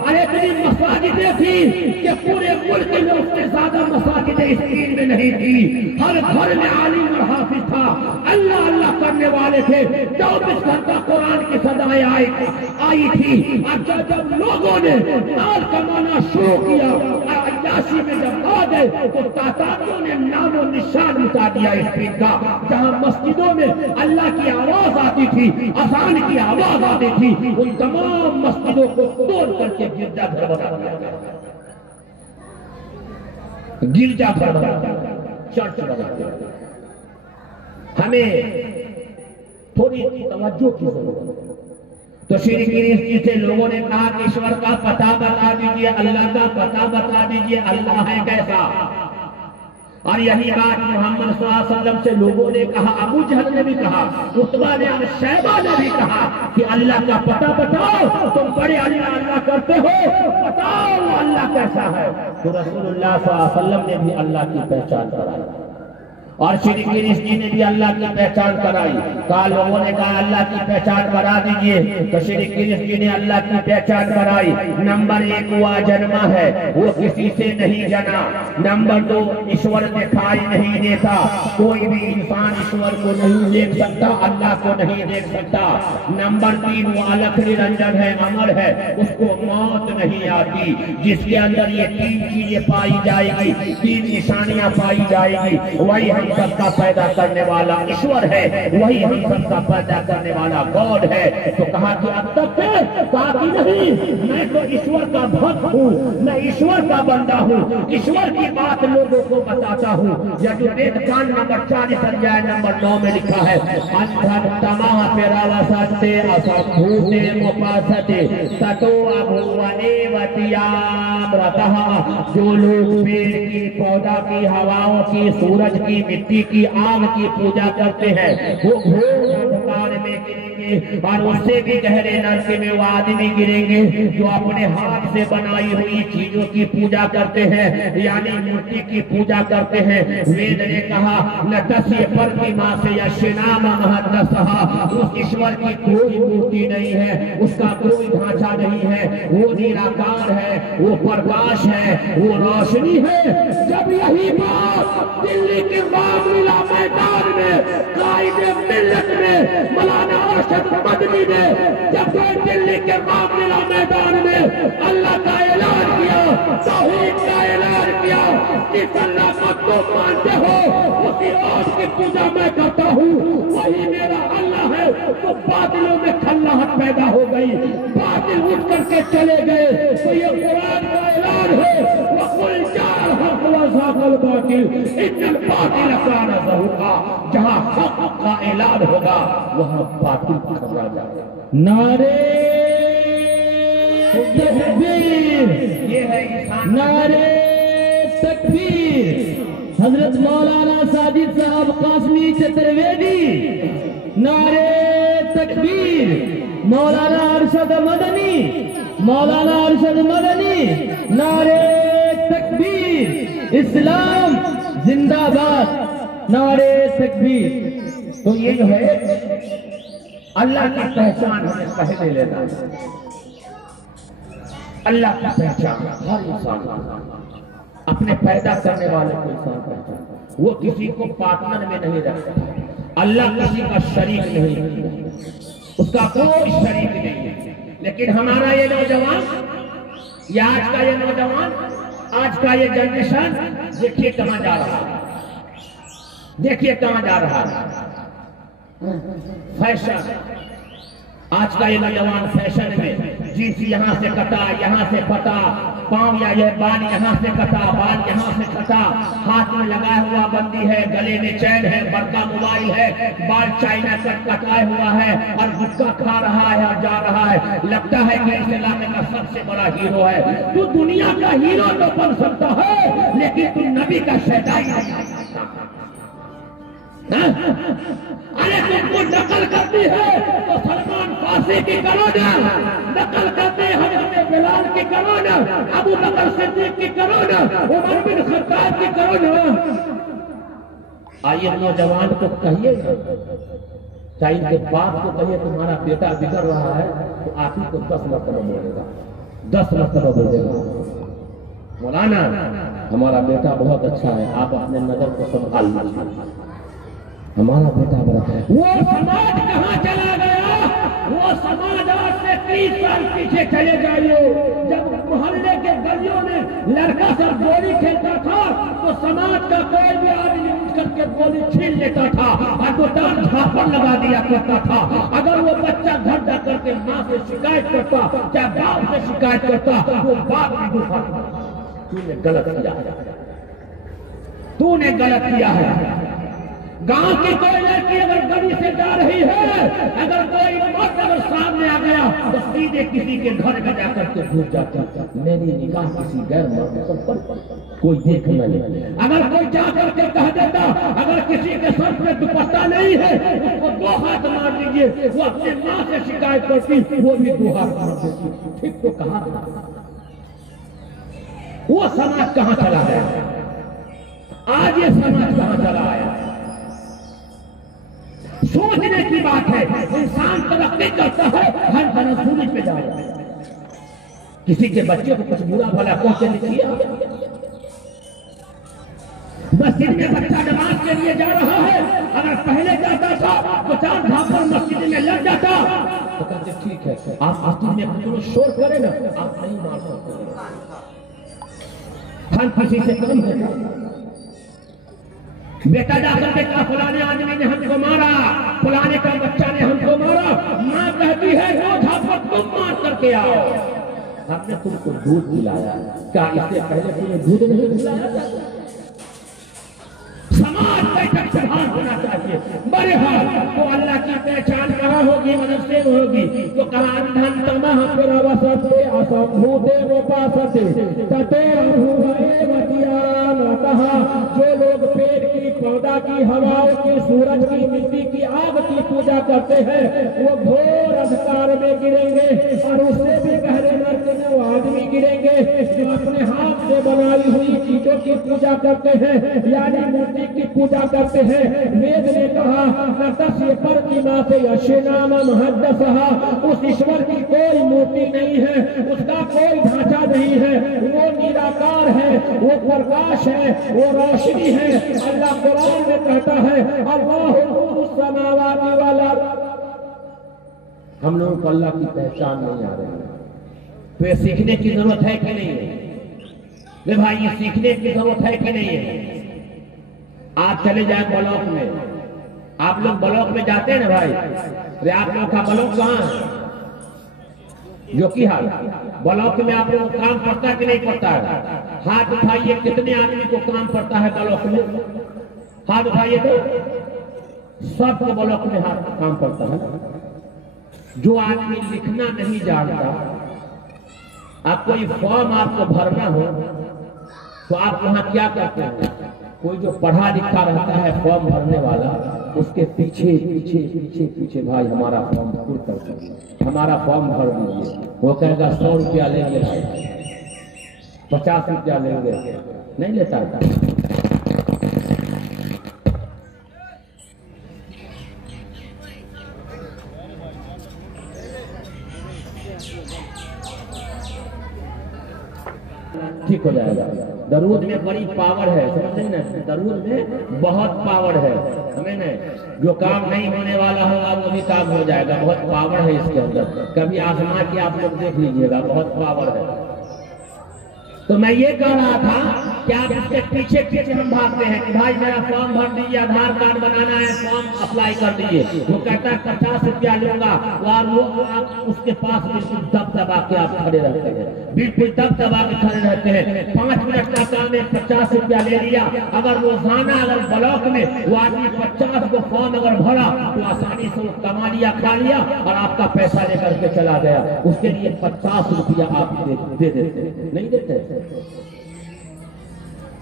और इतनी मसाजिदें थी कि पूरे मुल्क में उससे ज्यादा मसाजिदें इस पीर में नहीं थी। हर घर में आलिम और हाफिज था, अल्लाह अल्लाह करने वाले थे, 24 घंटा कुरान की सदाएं आई थी। और जब लोगों ने माल कमाना शुरू किया और अय्याशी में जब आ गए तो तातारियों ने नामो निशान मिटा दिया इस पीर का। जहां मस्जिदों में अल्लाह की आवाज आती थी, अजान की आवाज आती थी, उन तमाम मस्जिदों को तोड़ करके गिरजाघर बना दिया गया, गिरजाघर बना दिया, चर्च बना दिया। हमें थोड़ी तवज्जो की जरूरत है। तो श्री गिरीश से लोगों ने कहा कि ईश्वर का पता बता दीजिए, अल्लाह का पता बता दीजिए, अल्लाह है कैसा। और यही बात मोहम्मद सल्लल्लाहु अलैहि वसल्लम से लोगों ने कहा, अबू जहल ने भी कहा, उतबा ने और शैबा ने भी कहा कि अल्लाह का पता बताओ, तुम बड़े अल्लाह अल्लाह करते हो, बताओ अल्लाह कैसा है। तो रसूलुल्लाह सल्लल्लाहु अलैहि वसल्लम ने भी अल्लाह की पहचान कराई और श्री गिरीश जी ने भी अल्लाह की पहचान कराई। कहा लोगों ने कहा अल्लाह की पहचान करा दीजिए, तो श्री गिरीश जी ने अल्लाह की पहचान कराई। नंबर 1 हुआ जन्मा है, वो किसी से नहीं जना। नंबर 2 ईश्वर दिखाई नहीं देता, कोई भी इंसान ईश्वर को नहीं देख सकता, अल्लाह को नहीं देख सकता। नंबर 3 वो अलख निरंजन है, अमर है, उसको मौत नहीं आती। जिसके अंदर ये 3 चीजें पाई जाएगी, 3 निशानियां पाई जाएगी, वही हम सबका पैदा करने वाला ईश्वर है, वही हम सबका पैदा करने वाला गॉड है। तो कहा कि अब तक कहा कि नहीं, मैं तो ईश्वर का भक्त हूँ, मैं ईश्वर का बंदा हूँ, ईश्वर की बात लोगों को बताता हूँ। यजुर्वेद कांड नंबर 40 अध्याय नंबर 9 में लिखा है, अंधतमा पेरावसते असभूते उपासते ततो अभुवनेवतियाव्रतः। जो लोग पेड़ की, पौधा की, हवाओं की, सूरज की, मिट्टी की, आग की पूजा करते हैं वो घोर अंधकार में गिरेंगे, और उससे भी गहरे नरक में वो आदमी गिरेंगे जो अपने हाथ से बनाई हुई चीजों की पूजा करते हैं, यानी मूर्ति की पूजा करते हैं। वेद ने कहा न तस्य प्रतिमा से यशनाम महतसः, उस ईश्वर की कोई मूर्ति नहीं है, उसका कोई ढांचा नहीं है, वो निराकार है, वो प्रकाश है, वो रोशनी है। जब यही बात दिल्ली के मामला मैदान में कायदे मिल्लत में मौलाना अरशद मदनी ने जब दिल्ली के मामला मैदान में अल्लाह का ऐलान किया, तौहीद का ऐलान किया, जिस अल्लाह का तुम मानते हो उसी और की पूजा मैं करता हूँ, वही मेरा अल्लाह है। तो बादलों में खल्लाहट पैदा हो गई, बादल उठ करके चले गए। तो ये कुरान का ऐलान है, वकुल जाल हक व ज़ाक़ल बातिल इन्नल बातिल कान ज़हूक़ा। जहाँ हक का ऐलान होगा वहाँ बातिल खबरा जाएगा। नारे तकबीर, ये है इंसान, नारे तकबीर। हजरत मौलाना साजिद साहब कासमी चतुर्वेदी, नारे तकबीर। मौलाना अरशद मदनी, मौलाना अरशद मदनी, नारे तकबीर, इस्लाम जिंदाबाद, नारे तकबीर। तो ये जो है अल्लाह की पहचान हमें पहले लेना है। अल्लाह की पहचान हर इंसान अपने पैदा करने वाले को इंसान पहचान, वो किसी को पार्टनर में नहीं रखता। अल्लाह किसी का शरीक नहीं, उसका कोई शरीक नहीं है। लेकिन हमारा ये नौजवान, या आज का ये नौजवान, आज का ये जनरेशन, देखिए कहां जा रहा है, देखिए कहां जा रहा है। फैशन, आज का ये नौजवान फैशन में जींस यहाँ से कटा, यहाँ से फटा, पांव या ये बाल यहाँ से कटा, बाल यहाँ से कटा, हाथ में लगाया हुआ बंदी है, गले में चैन है, बड़का मोबाइल है, बाल चाइना कट कटाया हुआ है और गुटखा खा रहा है और जा रहा है। लगता है कि इस इलाके का सबसे बड़ा हीरो है। तू दुनिया का हीरो तो बन सकता है, लेकिन तू नबी का शैतान नहीं बन सकता। अरे तुमको नकल करती है तो सलमान फारसी की करो ना, नकल करते हजरत बिलाल की करो ना, अबू बकर सिद्दीक की करो ना, उमर बिन खत्ताब की करो ना। आइए नौजवान को कहिए, चाहे इनके बाप को कहिए तुम्हारा बेटा बिगड़ रहा है, तो आप ही को 10 मरतबा बोलेगा, 10 मरतबा बोलेगा, मौलाना हमारा बेटा बहुत अच्छा है, आप अपने नजर को संभाल लीजिए, हमारा बेटा बड़ा है। वो समाज कहाँ चला गया? वो समाज आज से 30 साल पीछे चले जाइए। जब मोहल्ले के गलियों में लड़का सब गोली खेलता था तो समाज का कोई भी आदमी उठ करके गोली छीन लेता था और दुकान झापड़ लगा दिया करता था। अगर वो बच्चा घर जा करके माँ से शिकायत करता, क्या बाप से शिकायत करता, वो बाप भी दुखा, तूने गलत किया है, तूने गलत किया है। गांव की कोई लड़की अगर गली से जा रही है, अगर कोई मर्द अगर सामने आ गया तो सीधे किसी के घर में जाकर के घुस जाता, मेरी निगाह किसी गैर मर्द पर कोई देख नहीं। अगर कोई जाकर के कह देता अगर किसी के सर में दुपट्टा नहीं है उसको 2 हाथ मार दीजिए, वो अपने माँ से शिकायत करती, वो भी 2 हाथ मार देती। ठीक तो कहा वो समाज कहाँ चला गया? आज ये समाज कहाँ चला आया? सोचने की बात है। इंसान तरक्की करता है, हर तरह सूरज पे जा रहा है। किसी के बच्चे को कुछ बुरा भला कहते नहीं किया। मस्जिद में बच्चा नमाज के लिए जा रहा है, अगर पहले जाता था तो 4 झापड़ मस्जिद में लग जाता तो कहते ठीक है, आप मस्जिद में कुछ शोर करे ना, आप नहीं मार सकते, हर किसी से कम है। बेटा जाकर के कहा फलाने आदमी ने हमको मारा, फलाने का बच्चा ने हमको मारा, माँ कहती है रोज हाथ तुम मार करके आओ। हमने तुमको दूध पिलाया, क्या इससे पहले तुम्हें दूध नहीं पिलाया? समाज बैठक सभान होना चाहिए। बड़े हाल तो अल्लाह की पहचान कहाँ होगी? मनुष्य में होगी। तो कहा अंधन तमह प्रवसते असंभूते रोपासते तते कहा जो लोग पेड़ की, पौधा की, हवाओं की, सूरज की, मिट्टी की, आग की पूजा करते हैं वो घोर अंधकार में गिरेंगे। और उससे भी गहरे नर्क में वो आदमी गिरेंगे जो अपने हाथ से बनाई हुई चीजों की पूजा करते हैं, यानी मूर्ति की पूजा करते हैं। वेद ने कहा नतस्य प्रतिमा से यशनाम महद्दसहा, उस ईश्वर की कोई मूर्ति नहीं है, उसका कोई ढांचा नहीं है, वो निराकार है, वो प्रकाश है, वो रोशनी है। अल्लाह कुरान में कहता है अल्लाहु समावाति वाला। हम लोगों को अल्लाह की पहचान नहीं आ रही है, तो ये सीखने की जरूरत है कि नहीं है? भाई ये सीखने की जरूरत है कि नहीं है? आप चले जाए ब्लॉक में, आप लोग ब्लॉक में जाते हैं ना भाई, अरे आप लोग का ब्लॉक कहाँ है? जो की हाल ब्लॉक में आप लोग काम पड़ता कि नहीं पड़ता है? हाथ उठाइए, कितने आदमी को काम पड़ता है ब्लॉक में? हाथ उठाइए तो सबको ब्लॉक में हाथ काम पड़ता है। जो आदमी लिखना नहीं जानता, आप कोई फॉर्म आपको भरना हो तो आप वहां क्या करते हैं? कोई जो पढ़ा लिखा रहता है फॉर्म भरने वाला, उसके पीछे पीछे पीछे पीछे भाई हमारा फॉर्म पूरा कर दीजिए, हमारा फॉर्म भर दीजिए। वो कहेगा 100 रुपया लेंगे भाई, 50 रुपया लेंगे, नहीं लेता है। ठीक हो जाएगा। दरूद में बड़ी पावर है, समझे ना, दरूद में बहुत पावर है, समझे ना। जो काम नहीं होने वाला होगा वो भी काम हो जाएगा, बहुत पावर है इसके अंदर। कभी आजमा के आप लोग देख लीजिएगा, बहुत पावर है। तो मैं ये कह रहा था कि आप इसके पीछे पीछे हम भागते हैं कि भाई मेरा फॉर्म भर दीजिए, आधार कार्ड बनाना है, फॉर्म अप्लाई कर दीजिए। वो कहता है 50 रुपया लूंगा, और वो आप उसके पास बिल्कुल दब दबा के आप खड़े रहते हैं, बिल्कुल दब दबा के खड़े रहते हैं। 5 मिनट का काम में 50 रुपया ले लिया। अगर रोजाना अगर ब्लॉक में वो आदमी 50 को फॉर्म अगर भरा तो आसानी से वो कमा लिया, खा लिया और आपका पैसा लेकर के चला गया। उसके लिए 50 रुपया आप दे देते, नहीं देते।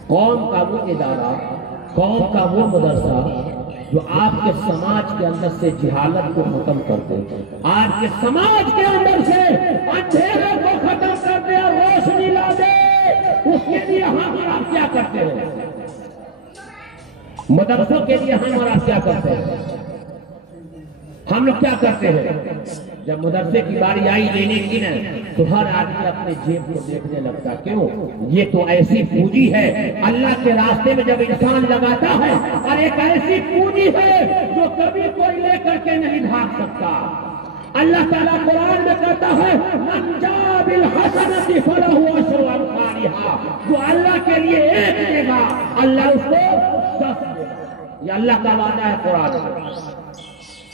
कौम का वो इदारा, कौम का वो मदरसा जो आपके समाज के अंदर से जिहालत को खत्म कर दे, आपके समाज के अंदर से अंधेरे को खत्म कर दे और रोशनी ला दे, उसके लिए हम और आप क्या करते हैं? मदरसों के लिए हम और आप क्या करते हैं? हम लोग क्या करते हैं? जब मदरसे की बारी आई लेने की ना, तो हर आदमी अपने जेब को देखने लगता। क्यों? ये तो ऐसी पूंजी है अल्लाह के रास्ते में जब इंसान लगाता है, और एक ऐसी पूंजी है जो कभी कोई लेकर के नहीं भाग सकता। अल्लाह ताला कुरान में कहता है मन जा बिल हसनति फलहु अशरु अमसालिहा, जो अल्लाह के लिए एक देगा अल्लाह उसको 10 देगा। ये अल्लाह का वादा है कुरान में।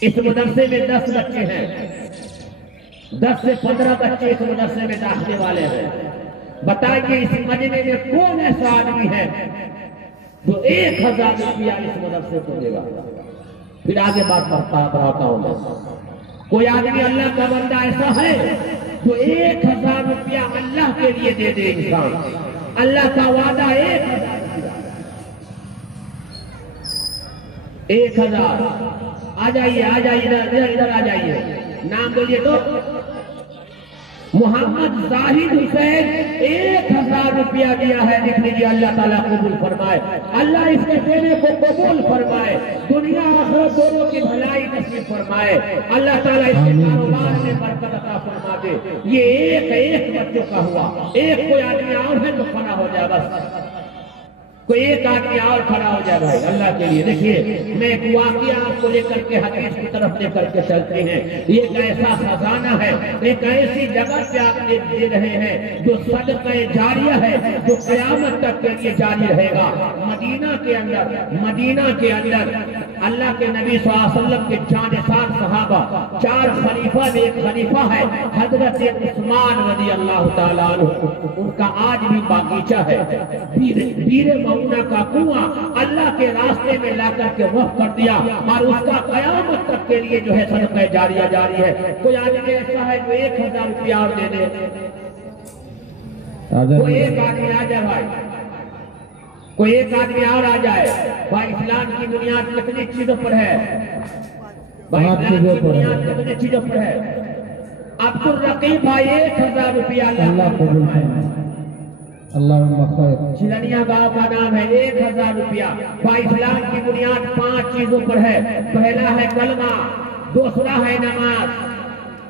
इस मदरसे में 10 बच्चे हैं, 10 से 15 बच्चे इस मदरसे में दाखिले वाले हैं। बताइए इस मजमे में कौन ऐसा आदमी है जो 1000 रुपया इस मदरसे को देगा? फिर आगे बात बढ़ाता हूं मैं। कोई आदमी अल्लाह का बंदा ऐसा है जो 1000 रुपया अल्लाह के लिए दे दे इंसान? अल्लाह का वादा 1000। आ जाइए, आ जाइए, इधर आ जाइए। नाम बोलिए तो मोहम्मद जाहिद हुसैन 1000 रुपया दिया है। लिख लीजिए, अल्लाह ताला कबूल फरमाए, अल्लाह इसके देने को कबूल फरमाए, दुनिया आखिरत दोनों की भलाई नसीब फरमाए, अल्लाह ताला इसके कारोबार में बरकत अता फरमा दे। ये एक बच्चों का हुआ। एक कोई आदमी और है तो खड़ा हो जाए, बस कोई एक आदमी और खड़ा हो जाए भाई अल्लाह के लिए। देखिए, मैं एक वाकया आपको लेकर के हदीस की तरफ लेकर के चलते हैं। ये एक ऐसा खजाना है, एक ऐसी जगह से आप दे रहे हैं जो सदक़े जारिया है, जो क़यामत तक के लिए जारी रहेगा। मदीना के अंदर अल्लाह के नबी सल्लल्लाहु अलैहि वसल्लम के जानिसार सहाबा, 4 खलीफा में एक खलीफा है हजरत उस्मान रज़ी अल्लाह ताला अन्हु। उनका आज भी बागीचा है, बीरे मऊना का कुआं अल्लाह के रास्ते में लाकर के वक़्फ कर दिया, और उसका क़यामत तक के लिए जो है सदक़े जारिया जारी है। कोई आदमी ऐसा है जो 1000 रुपया और दे दे? कोई एक आदमी आ जाए भाई, कोई एक आदमी और आ जाए भाई। इस्लाम की बुनियाद कितनी चीजों पर है भाई? इस्लाम की बुनियाद कितनी चीजों पर है? अब्दुल रकीब भाई 1000 रुपया चिलनिया गांव का नाम है। 1000 रुपया भाई। इस्लाम की बुनियाद 5 चीजों पर है। पहला है कलमा, दूसरा है नमाज,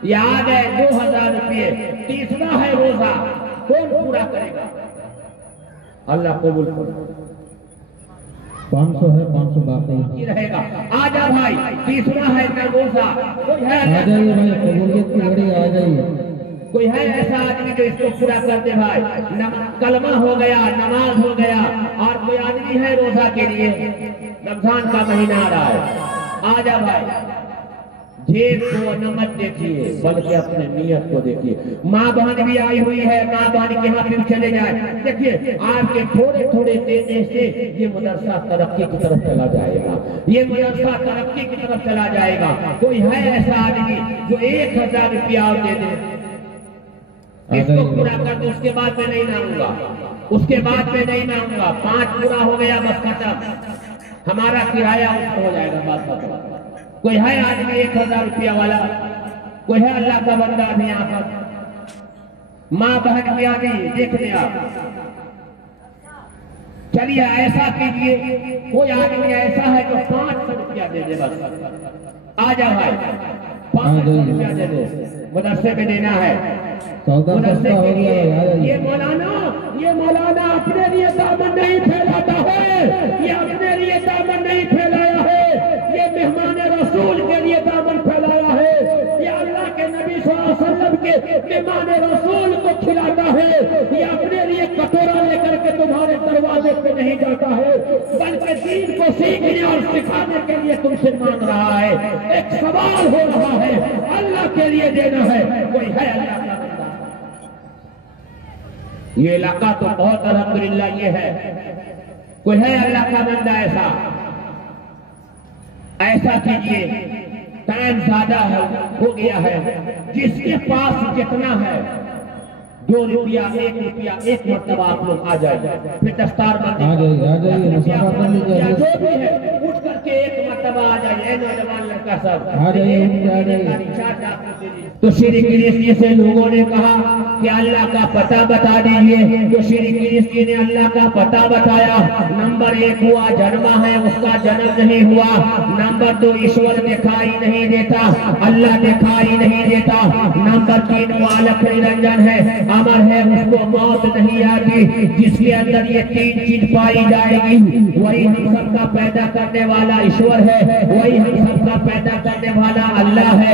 याद है 2000 रुपये, तीसरा है रोजा। कौन पूरा करेगा? अल्लाह कबूल करे। 500 है, 500 बाकी रहेगा। आजा भाई, तीसरा है रोजा। कोई है? आ जाइए भाई, कबूलियत की घड़ी आ जाइए। कोई है ऐसा आदमी जो इसको पूरा कर दे भाई? कलमा हो गया, नमाज हो गया, और कोई आदमी है रोजा के लिए? रमजान का महीना आ रहा है। आजा भाई, जेब को न मत देखिए बल्कि अपने नियत को देखिए। माँ बहन भी आई हुई है, माँ बहन के यहाँ फिर चले जाए। देखिए, आपके थोड़े थोड़े देने से ये मदरसा तरक्की की तरफ चला जाएगा, ये मदरसा तरक्की की तरफ चला जाएगा। कोई है ऐसा आदमी जो 1000 रुपया और दे दे? इसको पूरा कर दो, उसके बाद में नहीं मांगूंगा, उसके बाद में नहीं मांगूंगा। 5 पूरा हो गया, बस खत्म। हमारा किराया ऊपर हो जाएगा। बात बताओ, कोई है आदमी 1000 रुपया वाला, कोई है अल्लाह का बंदा भी यहाँ पर, माँ बहन की आदि देखने आप, चलिए ऐसा कीजिए, कोई आदमी ऐसा है जो 500 रुपया दे दे, बस आ जा भाई 500 रुपया दे दे, मदरसे में देना है। मदरसे के लिए ये मौलाना अपने लिए दामन नहीं फैलाता है, ये अपने लिए दामन नहीं फैलाया है, ये मेहमान रसूल के लिए दामन फैलाया है, ये अल्लाह के नबी सल्लल्लाहु अलैहि वसल्लम के मेहमान रसूल को खिलाता है, ये अपने लिए कटोरा लेकर के तुम्हारे दरवाजे पे नहीं जाता है, बल्कि दीन को सीखने और सिखाने के लिए तुमसे मांग रहा है। एक सवाल हो रहा है, अल्लाह के लिए देना है, कोई है अल्लाह का बंदा? ये इलाका तो बहुत अल्हम्दुलिल्लाह ये है, कोई है अल्लाह का बंदा ऐसा? ऐसा कीजिए, टाइम ज्यादा है हो गया है, जिसके पास जितना है 2 रुपया 1 रुपया एक मरतबा आप लोग आ जाए, फिर दस्तार बंदी जो भी है उठ करके एक मरतबा आ जाइए, नौजवान लड़का सब आ जाइए। तो श्री कृष्ण से लोगों ने कहा कि अल्लाह का पता बता दीजिए, तो श्री कृष्ण ने अल्लाह का पता बताया। नंबर 1 हुआ जन्मा है, उसका जन्म नहीं हुआ। नंबर 2 ईश्वर दिखाई नहीं देता, अल्लाह दिखाई नहीं देता। नंबर 3 बालक निरंजन है, अमर है, उसको मौत नहीं आती। जिसके अंदर ये 3 चीज पाई जाएगी वही हम सबका पैदा करने वाला ईश्वर है, वही हम सबका पैदा करने वाला अल्लाह है।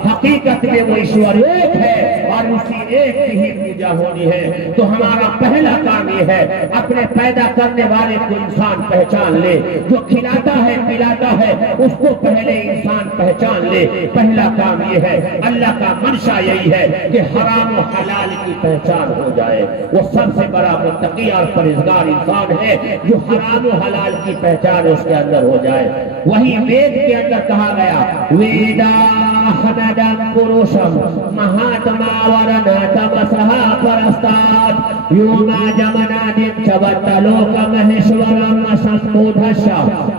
हकीकत में वो ईश्वर एक है और उसी एक की ही पूजा होनी है। तो हमारा पहला काम ये है, अपने पैदा करने वाले को इंसान पहचान ले, जो खिलाता है पिलाता है उसको पहले इंसान पहचान ले। पहला काम ये है, अल्लाह का मंशा यही है कि हराम और हलाल की पहचान हो जाए। वो सबसे बड़ा मुत्तकी और परहेजगार इंसान है जो हराम और हलाल की पहचान उसके अंदर हो जाए। वही वेद के अंदर कहा गया, वेदाहनदं पुरुषम महात्मा वरनतमसः परस्तात् योगा जमनादिं चवत्तलोक महेश्वरम संबोधस्य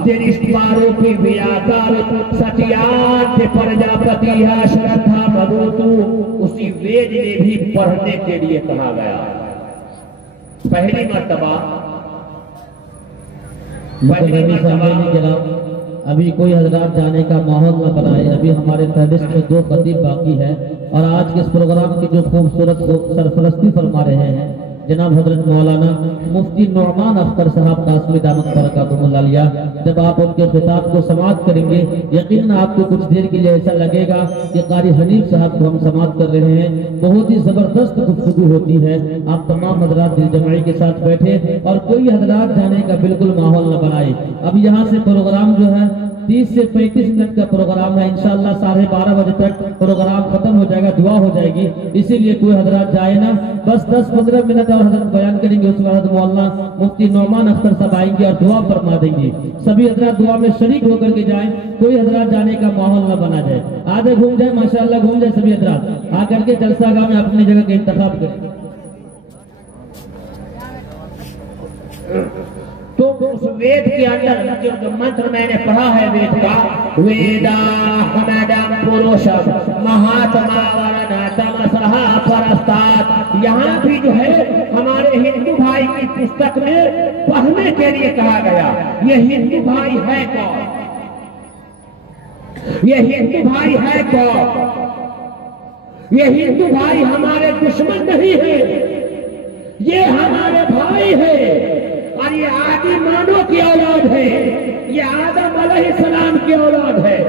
दिनिष्पारूपी व्याकार सत्यान्त प्रजापति श्रद्धा भगवतु। उसी वेद में भी पढ़ने के लिए कहा गया। पहली मर्तबा अभी कोई हजरात जाने का माहौल न बनाए, अभी हमारे फहरिस्त में 2 खतीब बाकी है और आज के इस प्रोग्राम की जो खूबसूरत सरफरस्ती फरमा रहे हैं जनाब हजरत मौलाना मुफ्ती नुमान अख्तर साहब कासमी दामत बरकातुहुल आलिया। जब आप उनके खिताब को समाप्त करेंगे यकीनन आपको कुछ देर के लिए ऐसा लगेगा कि कारी हनीफ साहब को हम समाप्त कर रहे हैं। बहुत ही जबरदस्त गुफ्तगू होती है। आप तमाम हजरात दिल जमाई के साथ बैठे और कोई हजरात जाने का बिल्कुल माहौल न बनाए। अब यहाँ से प्रोग्राम जो है 30 से 35 मिनट का प्रोग्राम है, इंशाअल्लाह 12:30 बजे तक प्रोग्राम खत्म हो जाएगा, दुआ हो जाएगी। इसीलिए कोई हजरात जाए ना, बस 10-15 मिनट और हजरत बयान करेंगे, उसके बाद मौलाना मुफ्ती नुमान अख्तर साहब आएंगे और दुआ फरमा देंगे। सभी हजरात दुआ में शरीक होकर के जाएं, कोई हजरात जाने का माहौल न बना जाए। आधे घूम जाए, माशाअल्लाह घूम जाए सभी हजरात आकर के जलसागाह में अपनी जगह का इंतखाब करें। तो उस वेद के अंदर जो मंत्र मैंने पढ़ा है वेद का, वेदाहनदं पुरुषम महात्मा वरनतमसः परस्तात्, यहाँ भी जो है हमारे हिंदू भाई की पुस्तक में पढ़ने के लिए कहा गया। ये हिंदू भाई है कौन? ये हिंदू भाई है कौन? ये हिंदू भाई हमारे दुश्मन नहीं है, ये हमारे भाई है और ये आदि मानव की औलाद है, ये आदम अलैहिस्सलाम की औलाद है।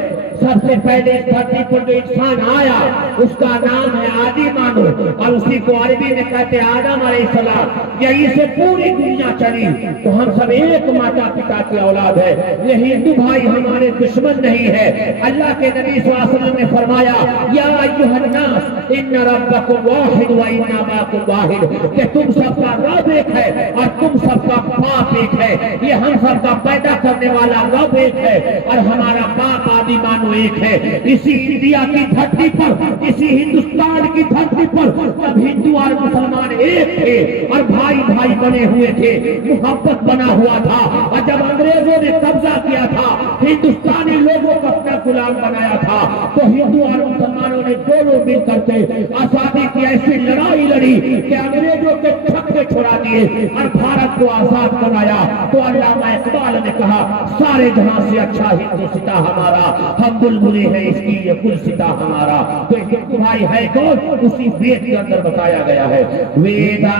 सबसे पहले इस धरती पर जो इंसान आया उसका नाम है आदि मानव और उसी को अरबी में कहते हैं आदम अलैहिस्सलाम। यही से पूरी दुनिया चली, तो हम सब एक माता पिता की औलाद है। ये हिंदू भाई हमारे दुश्मन नहीं है। अल्लाह के नबी सल्लल्लाहु अलैहि वसल्लम ने फरमाया, या अय्युहन नास इन्न रब्बकुम वाहिद व इन्ना अबाकुम वाहिद, कि तुम सबका रब एक है और तुम सबका बाप एक है। ये हम सबका पैदा करने वाला रब एक है और हमारा बाप आदि मानो एक है। इसी इंडिया की धरती पर, इसी हिंदुस्तान की धरती पर जब हिंदू और मुसलमान एक थे और भाई भाई बने हुए थे, मोहब्बत बना हुआ था, और जब अंग्रेजों ने कब्जा किया था, हिंदुस्तानी लोगों को अपना गुलाम बनाया था, तो हिंदू और मुसलमानों ने दोनों मिलकर के आजादी की ऐसी लड़ाई लड़ी कि अंग्रेजों के छक्के छुड़ा दिए और भारत को आजाद बनाया। तो अल्लामा इकबाल ने कहा, सारे जहां से अच्छा हिंदुस्तान हमारा, हम बुलबुले हैं इसकी ये गुलसिता हमारा। तो हिंदू भाई है कौन, उसी वेद के अंदर बताया गया है। वेदा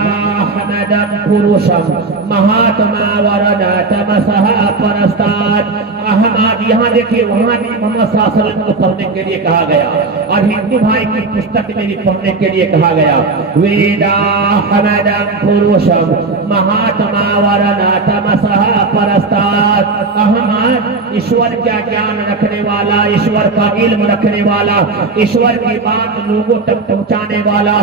हनदन पुरुषम महात्मा वरना तमसह परस्ताद अहमद। यहाँ देखिए, वहां भी मोहम्मद सल्लल्लाहु अलैहि वसल्लम को पढ़ने के लिए कहा गया और हिंदू भाई की पुस्तक में भी पढ़ने के लिए कहा गया। वेदा हनदन पुरुषम महात्मा वरना तमसह परस्ताद अहमद। ईश्वर का ज्ञान रखने वाला, ईश्वर का इल्म रखने वाला, ईश्वर की बात लोगों तक पहुंचाने वाला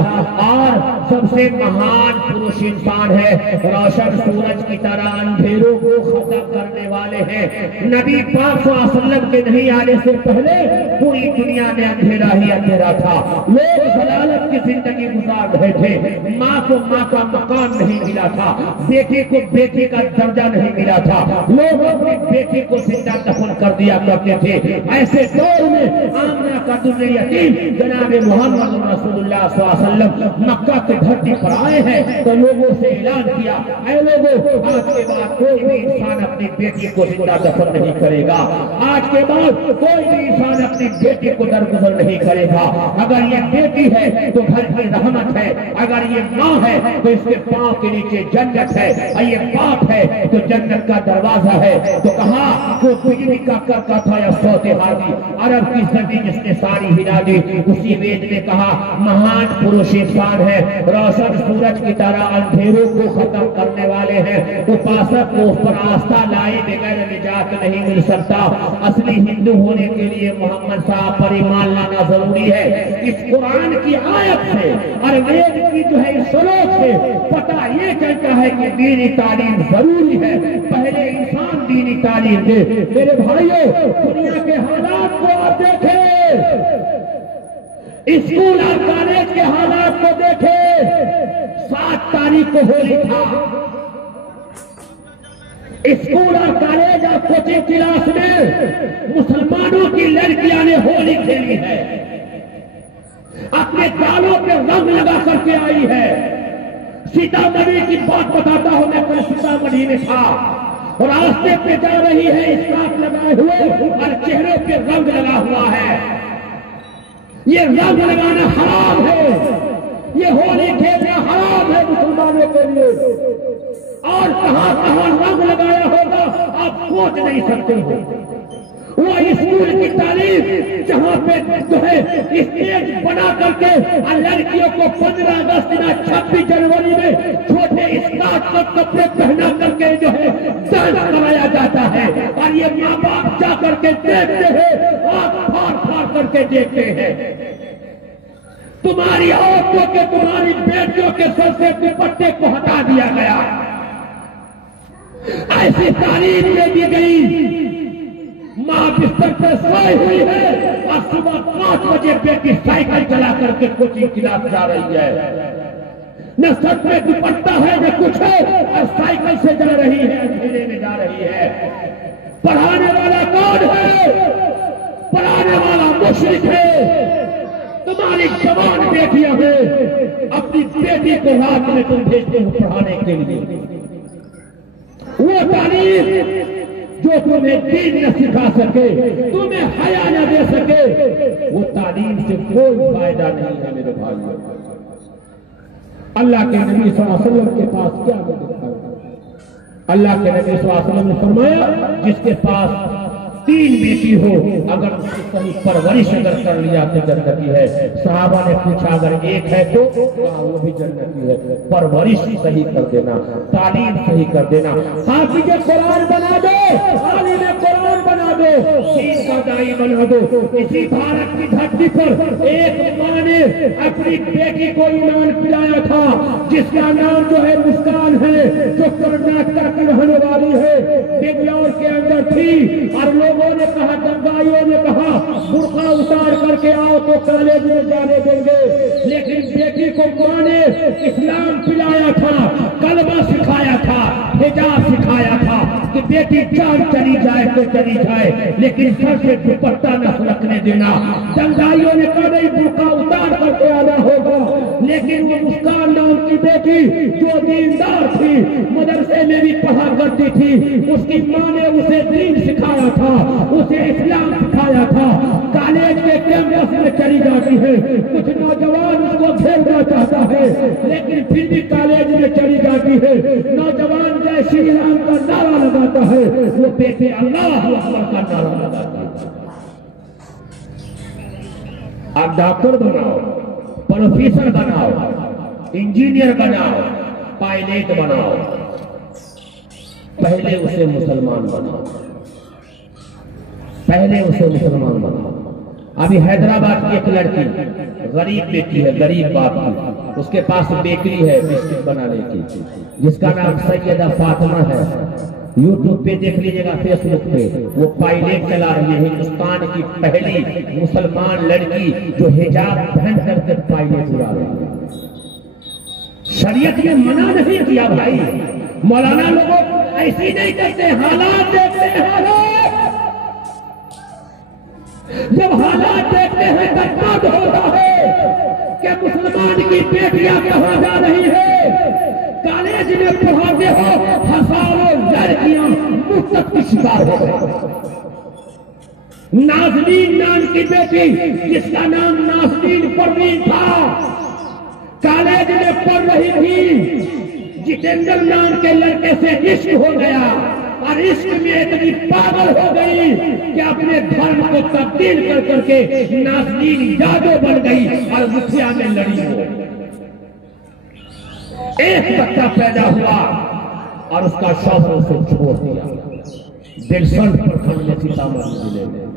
और सबसे महान पुरुष इंसान है। रोशन सूरज की तरह अंधेरों को खत्म करने वाले हैं। नबी पाक सल्लल्लाहु अलैहि वसल्लम के नहीं आने से पहले पूरी दुनिया में अंधेरा ही अंधेरा था। लोग जलालत की जिंदगी गुजार रहे थे। माँ को माँ का मकान नहीं मिला था, बेटे को बेटे का दर्जा नहीं मिला था, लोग अपने बेटे को जिंदा दफन कर दिया करते थे। ऐसे दौर में आमना का दुर्रे यतीम जनाब मोहम्मद रसूलुल्लाह सल्लल्लाहु अलैहि वसल्लम मक्का की धरती पर आए हैं, तो लोगों से ऐलान किया, ऐ लोगों, आज के बाद कोई भी इंसान अपनी बेटी को जिंदा दफन नहीं करेगा। आज के बाद कोई भी इंसान अपनी बेटी को दरगुजर नहीं करेगा। अगर ये बेटी है तो घर की रहमत है, अगर ये माँ है तो इसके पांव के नीचे जन्नत है, और ये बाप है तो जन्नत का दरवाजा है। तो कहा वो बिजली का करका था या सौते हादी, अरब की जमीन जिसने सारी हिला दी। उसी वेद में कहा, महान पुरुष इंसान है, रोशन सूरज की तरह अंधेरों को खत्म करने वाले हैं। उपासक को उस पर आस्था लाए बगैर निजात नहीं मिल सकता। असली हिंदू होने के लिए मोहम्मद साहब पर ईमान लाना जरूरी है। इस कुरान की आयत से और वेद की जो है श्लोक से पता ये चलता है कि दीनी तालीम जरूरी है। पहले इंसान दीनी तालीम दे। मेरे भाइयों, दुनिया के हालात को आप देखें, स्कूल और कॉलेज के हालात को देखें। 7 तारीख को होली था, स्कूल और कॉलेज और कोचिंग क्लास में मुसलमानों की लड़कियां ने होली खेली है, अपने गालों पे रंग लगा करके आई है। सीतामढ़ी की बात बताता हूं, मैं कल सीतामढ़ी में था और रास्ते पे जा रही है, स्कार्फ लगाए हुए और चेहरे पे रंग लगा हुआ है। ये रंग लगाना हराम है, ये होली खेलना हराम है मुसलमानों के लिए। और कहां कहां रंग लगाया होगा आप सोच नहीं सकते हो। वो स्कूल की तालीम जहां पे जो है स्टेज बना करके और लड़कियों को 15 अगस्त या 26 जनवरी में छोटे स्कार्फ के कपड़े पहना करके जो है डांस कराया जाता है, और ये माँ बाप जा करके देखते हैं, आंख फाड़ फाड़ करके देखते हैं। तुम्हारी औरतों के, तुम्हारी बेटियों के सर से दुपट्टे को हटा दिया गया, ऐसी तालीम दे दी गई। मां बिस्तर पर सोई हुई है और सुबह 5 बजे बेटी साइकिल चला करके कोचिंग क्लास जा रही है। न सर में दुपट्टा है न कुछ है, और साइकिल से जा रही है, अंधेरे में जा रही है। पढ़ाने वाला कौन है? पढ़ाने वाला मुशरिक है। तुम्हारी जवान बेटियां हैं, अपनी बेटी को रात में तुम भेजते हो पढ़ाने के लिए। वो तालीम जो तुम्हें दीन न सिखा सके, तुम्हें हया न दे सके, वो तालीम से कोई फायदा नहीं है मेरे भाइयों। अल्लाह के नबी सल्लल्लाहु अलैहि वसल्लम के पास क्या देखा? अल्लाह के नबी सल्लल्लाहु अलैहि वसल्लम ने फरमाया, जिसके पास 3 बेटी हो, अगर उसकी सही परवरिश अगर कर लिया तो जन्नती है। सहाबा ने पूछा, अगर एक है तो वो भी जन्नती है। परवरिश सही कर देना, तालीम सही कर देना, हाफिज़ कुरान बना दो, आलिम कुरान बना दो, दीन का दाई बना दो। इसी भारत की धरती पर एक मां ने अपनी बेटी को ईमान पिलाया था, जिसका नाम जो है मुस्कान है, जो कर्नाटक की रहने वाली है, बेंगलोर के अंदर थी। और लोगों ने कहा, दंगाइयों ने कहा, बुर्का उतार करके आओ तो कॉलेज में जाने देंगे, लेकिन बेटी को माँ ने इस्लाम पिलाया था, कलमा सिखाया था, हिजाब सिखाया था कि बेटी जान चली जाए तो चली जाए, लेकिन सर से दुपट्टा न सुलगने देना। दंगाइयों ने कहा नहीं, बुर्का उतार करके आना होगा, लेकिन वो मुस्कान नाम की बेटी जो दीनदार थी, मदरसे में भी पढ़ा करती थी, उसकी माँ ने उसे दीन सिखाया था, उसे इस्लाम सिखाया था। कॉलेज के कैंपस में चली जाती है, कुछ नौजवान उसको घेरना चाहता है, लेकिन फिर भी कॉलेज में चली जाती है। नौजवान जय श्री राम का नारा लगाता है, वो बेटे अल्लाह अकबर का नारा लगाती है। आप डॉक्टर बनाओ, प्रोफेसर बनाओ, इंजीनियर बनाओ, पायलट बनाओ, पहले उसे मुसलमान बनाओ, पहले उसे मुसलमान बनाओ। अभी हैदराबाद की एक लड़की, गरीब बेटी है, गरीब बाप की, उसके पास बेकरी है बिस्किट बनाने की, जिसका नाम सैयदा फातिमा है। यूट्यूब पे देख लीजिएगा, फेसबुक पे, वो पायलट चला रही है, हिंदुस्तान की पहली मुसलमान लड़की जो हिजाब पहन करके पायलट उड़ा रही है। शरीयत ने मना नहीं किया भाई, मौलाना लोगों ऐसी नहीं करते, हालात देखते हैं, हालात जब हालात देखते हैं तब बात होता है कि मुसलमान की बेटियां कहाँ जा रही है। कॉलेज में पढ़ाते हो, हजारों लड़कियां मुफ्त की शिकार हो गई। नाज़नीन नाम की बेटी, जिसका नाम नाज़नीन परवीन था, कॉलेज में पढ़ रही थी, जितेंद्र नाम के लड़के से इश्क हो गया और इश्क में इतनी पागल हो गई कि अपने धर्म को तब्दील कर करके नाज़नीन यादव बन गई और मुखिया में लड़ी हो। एक बच्चा पैदा हुआ और उसका शौहर उसे छोड़ दिया। बेलसंड प्रखंड में, सीतामढ़ी जिले में।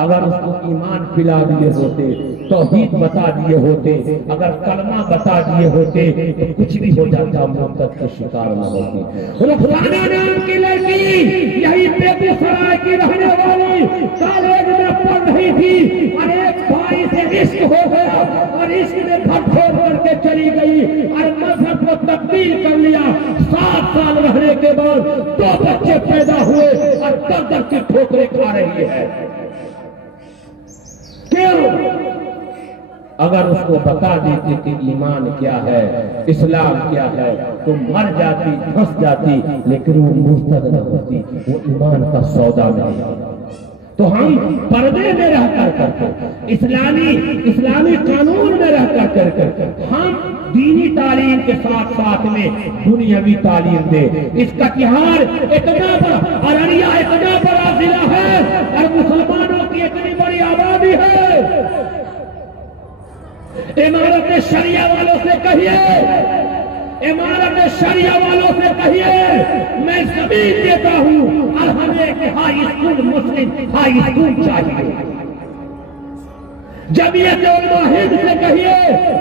अगर उसको ईमान पिला दिए होते, तौहीद बता दिए होते, अगर कलमा बता दिए होते तो कुछ भी हो जाता, मुद्दत के शिकार न होती। रुखसाना नाम की लड़की, यही बेगूसराय की रहने वाली, कॉलेज में पढ़ रही थी और एक भाई से इश्क हो गया और इश्क में घर छोड़ करके चली गई और मजहब को तब्दील कर लिया। 7 साल रहने के बाद 2 बच्चे पैदा हुए और दर की ठोकरें खा रही है। क्यों? अगर उसको बता देती कि ईमान क्या है, इस्लाम क्या है, तो मर जाती, फंस जाती, लेकिन वो मुर्तद न होती, वो ईमान का सौदा नहीं। तो हम पर्दे में रहकर करके, इस्लामी कानून में रहकर करके हम दीनी तालीम के साथ साथ में दुनियावी तालीम दे। इस कटिहार इतना बड़ा, अररिया इतना बड़ा जिला है और मुसलमानों की इतनी बड़ी आबादी है। इमारत शरिया वालों से कहिए, इमारत शरिया वालों से कहिए, मैं जमीन देता हूं और हमें एक हाई स्कूल, मुस्लिम हाई स्कूल चाहिए। जमीयत उलमा हिंद से कहिए,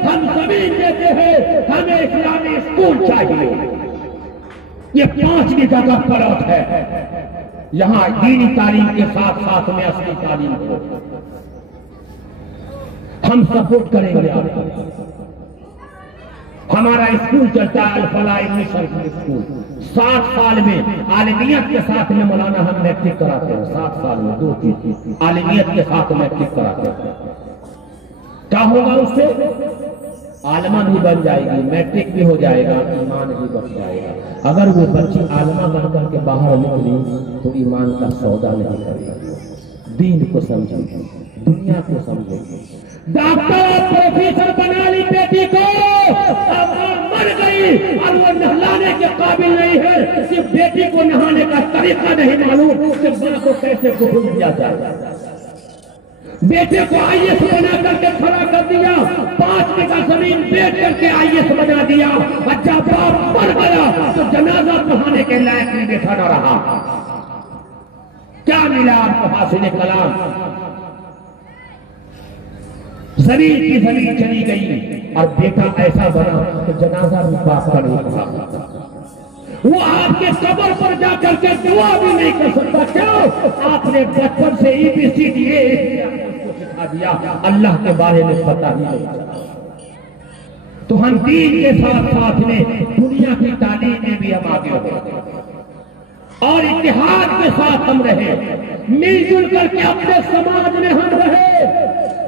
हम जमीन देते हैं, हमें इस्लामी स्कूल चाहिए। ये 5 बीघा का प्लॉट है, यहां दीनी तालीम के साथ साथ में असली तालीम हो। हम सपोर्ट करेंगे आपको। हमारा स्कूल चलता है अल-फलाह मिशन स्कूल। 7 साल में आलिमियत के साथ में मौलाना हम मैट्रिक कराते हैं। 7 साल में 2 चीज आलिमियत के साथ मैट्रिक कराते हैं। क्या होगा उससे? आलमा भी बन जाएगी, मैट्रिक भी हो जाएगा, ईमान भी बच जाएगा। अगर वो बच्ची आलमा बनकर के बाहर निकली तो ईमान का सौदा नहीं करेगी, दीन को समझेगी, दुनिया को समझेगी। डॉक्टर प्रोफेसर बना ली बेटी को, अब मर गई और वो नहलाने के काबिल नहीं है, सिर्फ बेटी को नहाने का तरीका नहीं मालूम कि मां को कैसे गुफ्त दिया जाए। बेटे को आईएएस बना करके खड़ा कर दिया, 5 बीघा जमीन बेच करके आईएएस बना दिया। बच्चा बाप मर गया तो जनाजा पढ़ाने के लायक नहीं बैठा न रहा। क्या मिला आपको हासिल कलाम? जमीन की जमीन चली गई और बेटा ऐसा बना कि जनाजा भी बाप का नहीं पढ़ा। वो आपके कब्र पर जाकर के दुआ भी नहीं कर सकता। क्यों? आपने बचपन से ABCD सिखा दिया, अल्लाह के बारे में पता ही नहीं। तो हम दीन के साथ साथ में दुनिया की तालीम में भी हम आगे बढ़े और इत्तेहाद के साथ हम रहे, मिलजुल करके अपने समाज में हम रहे,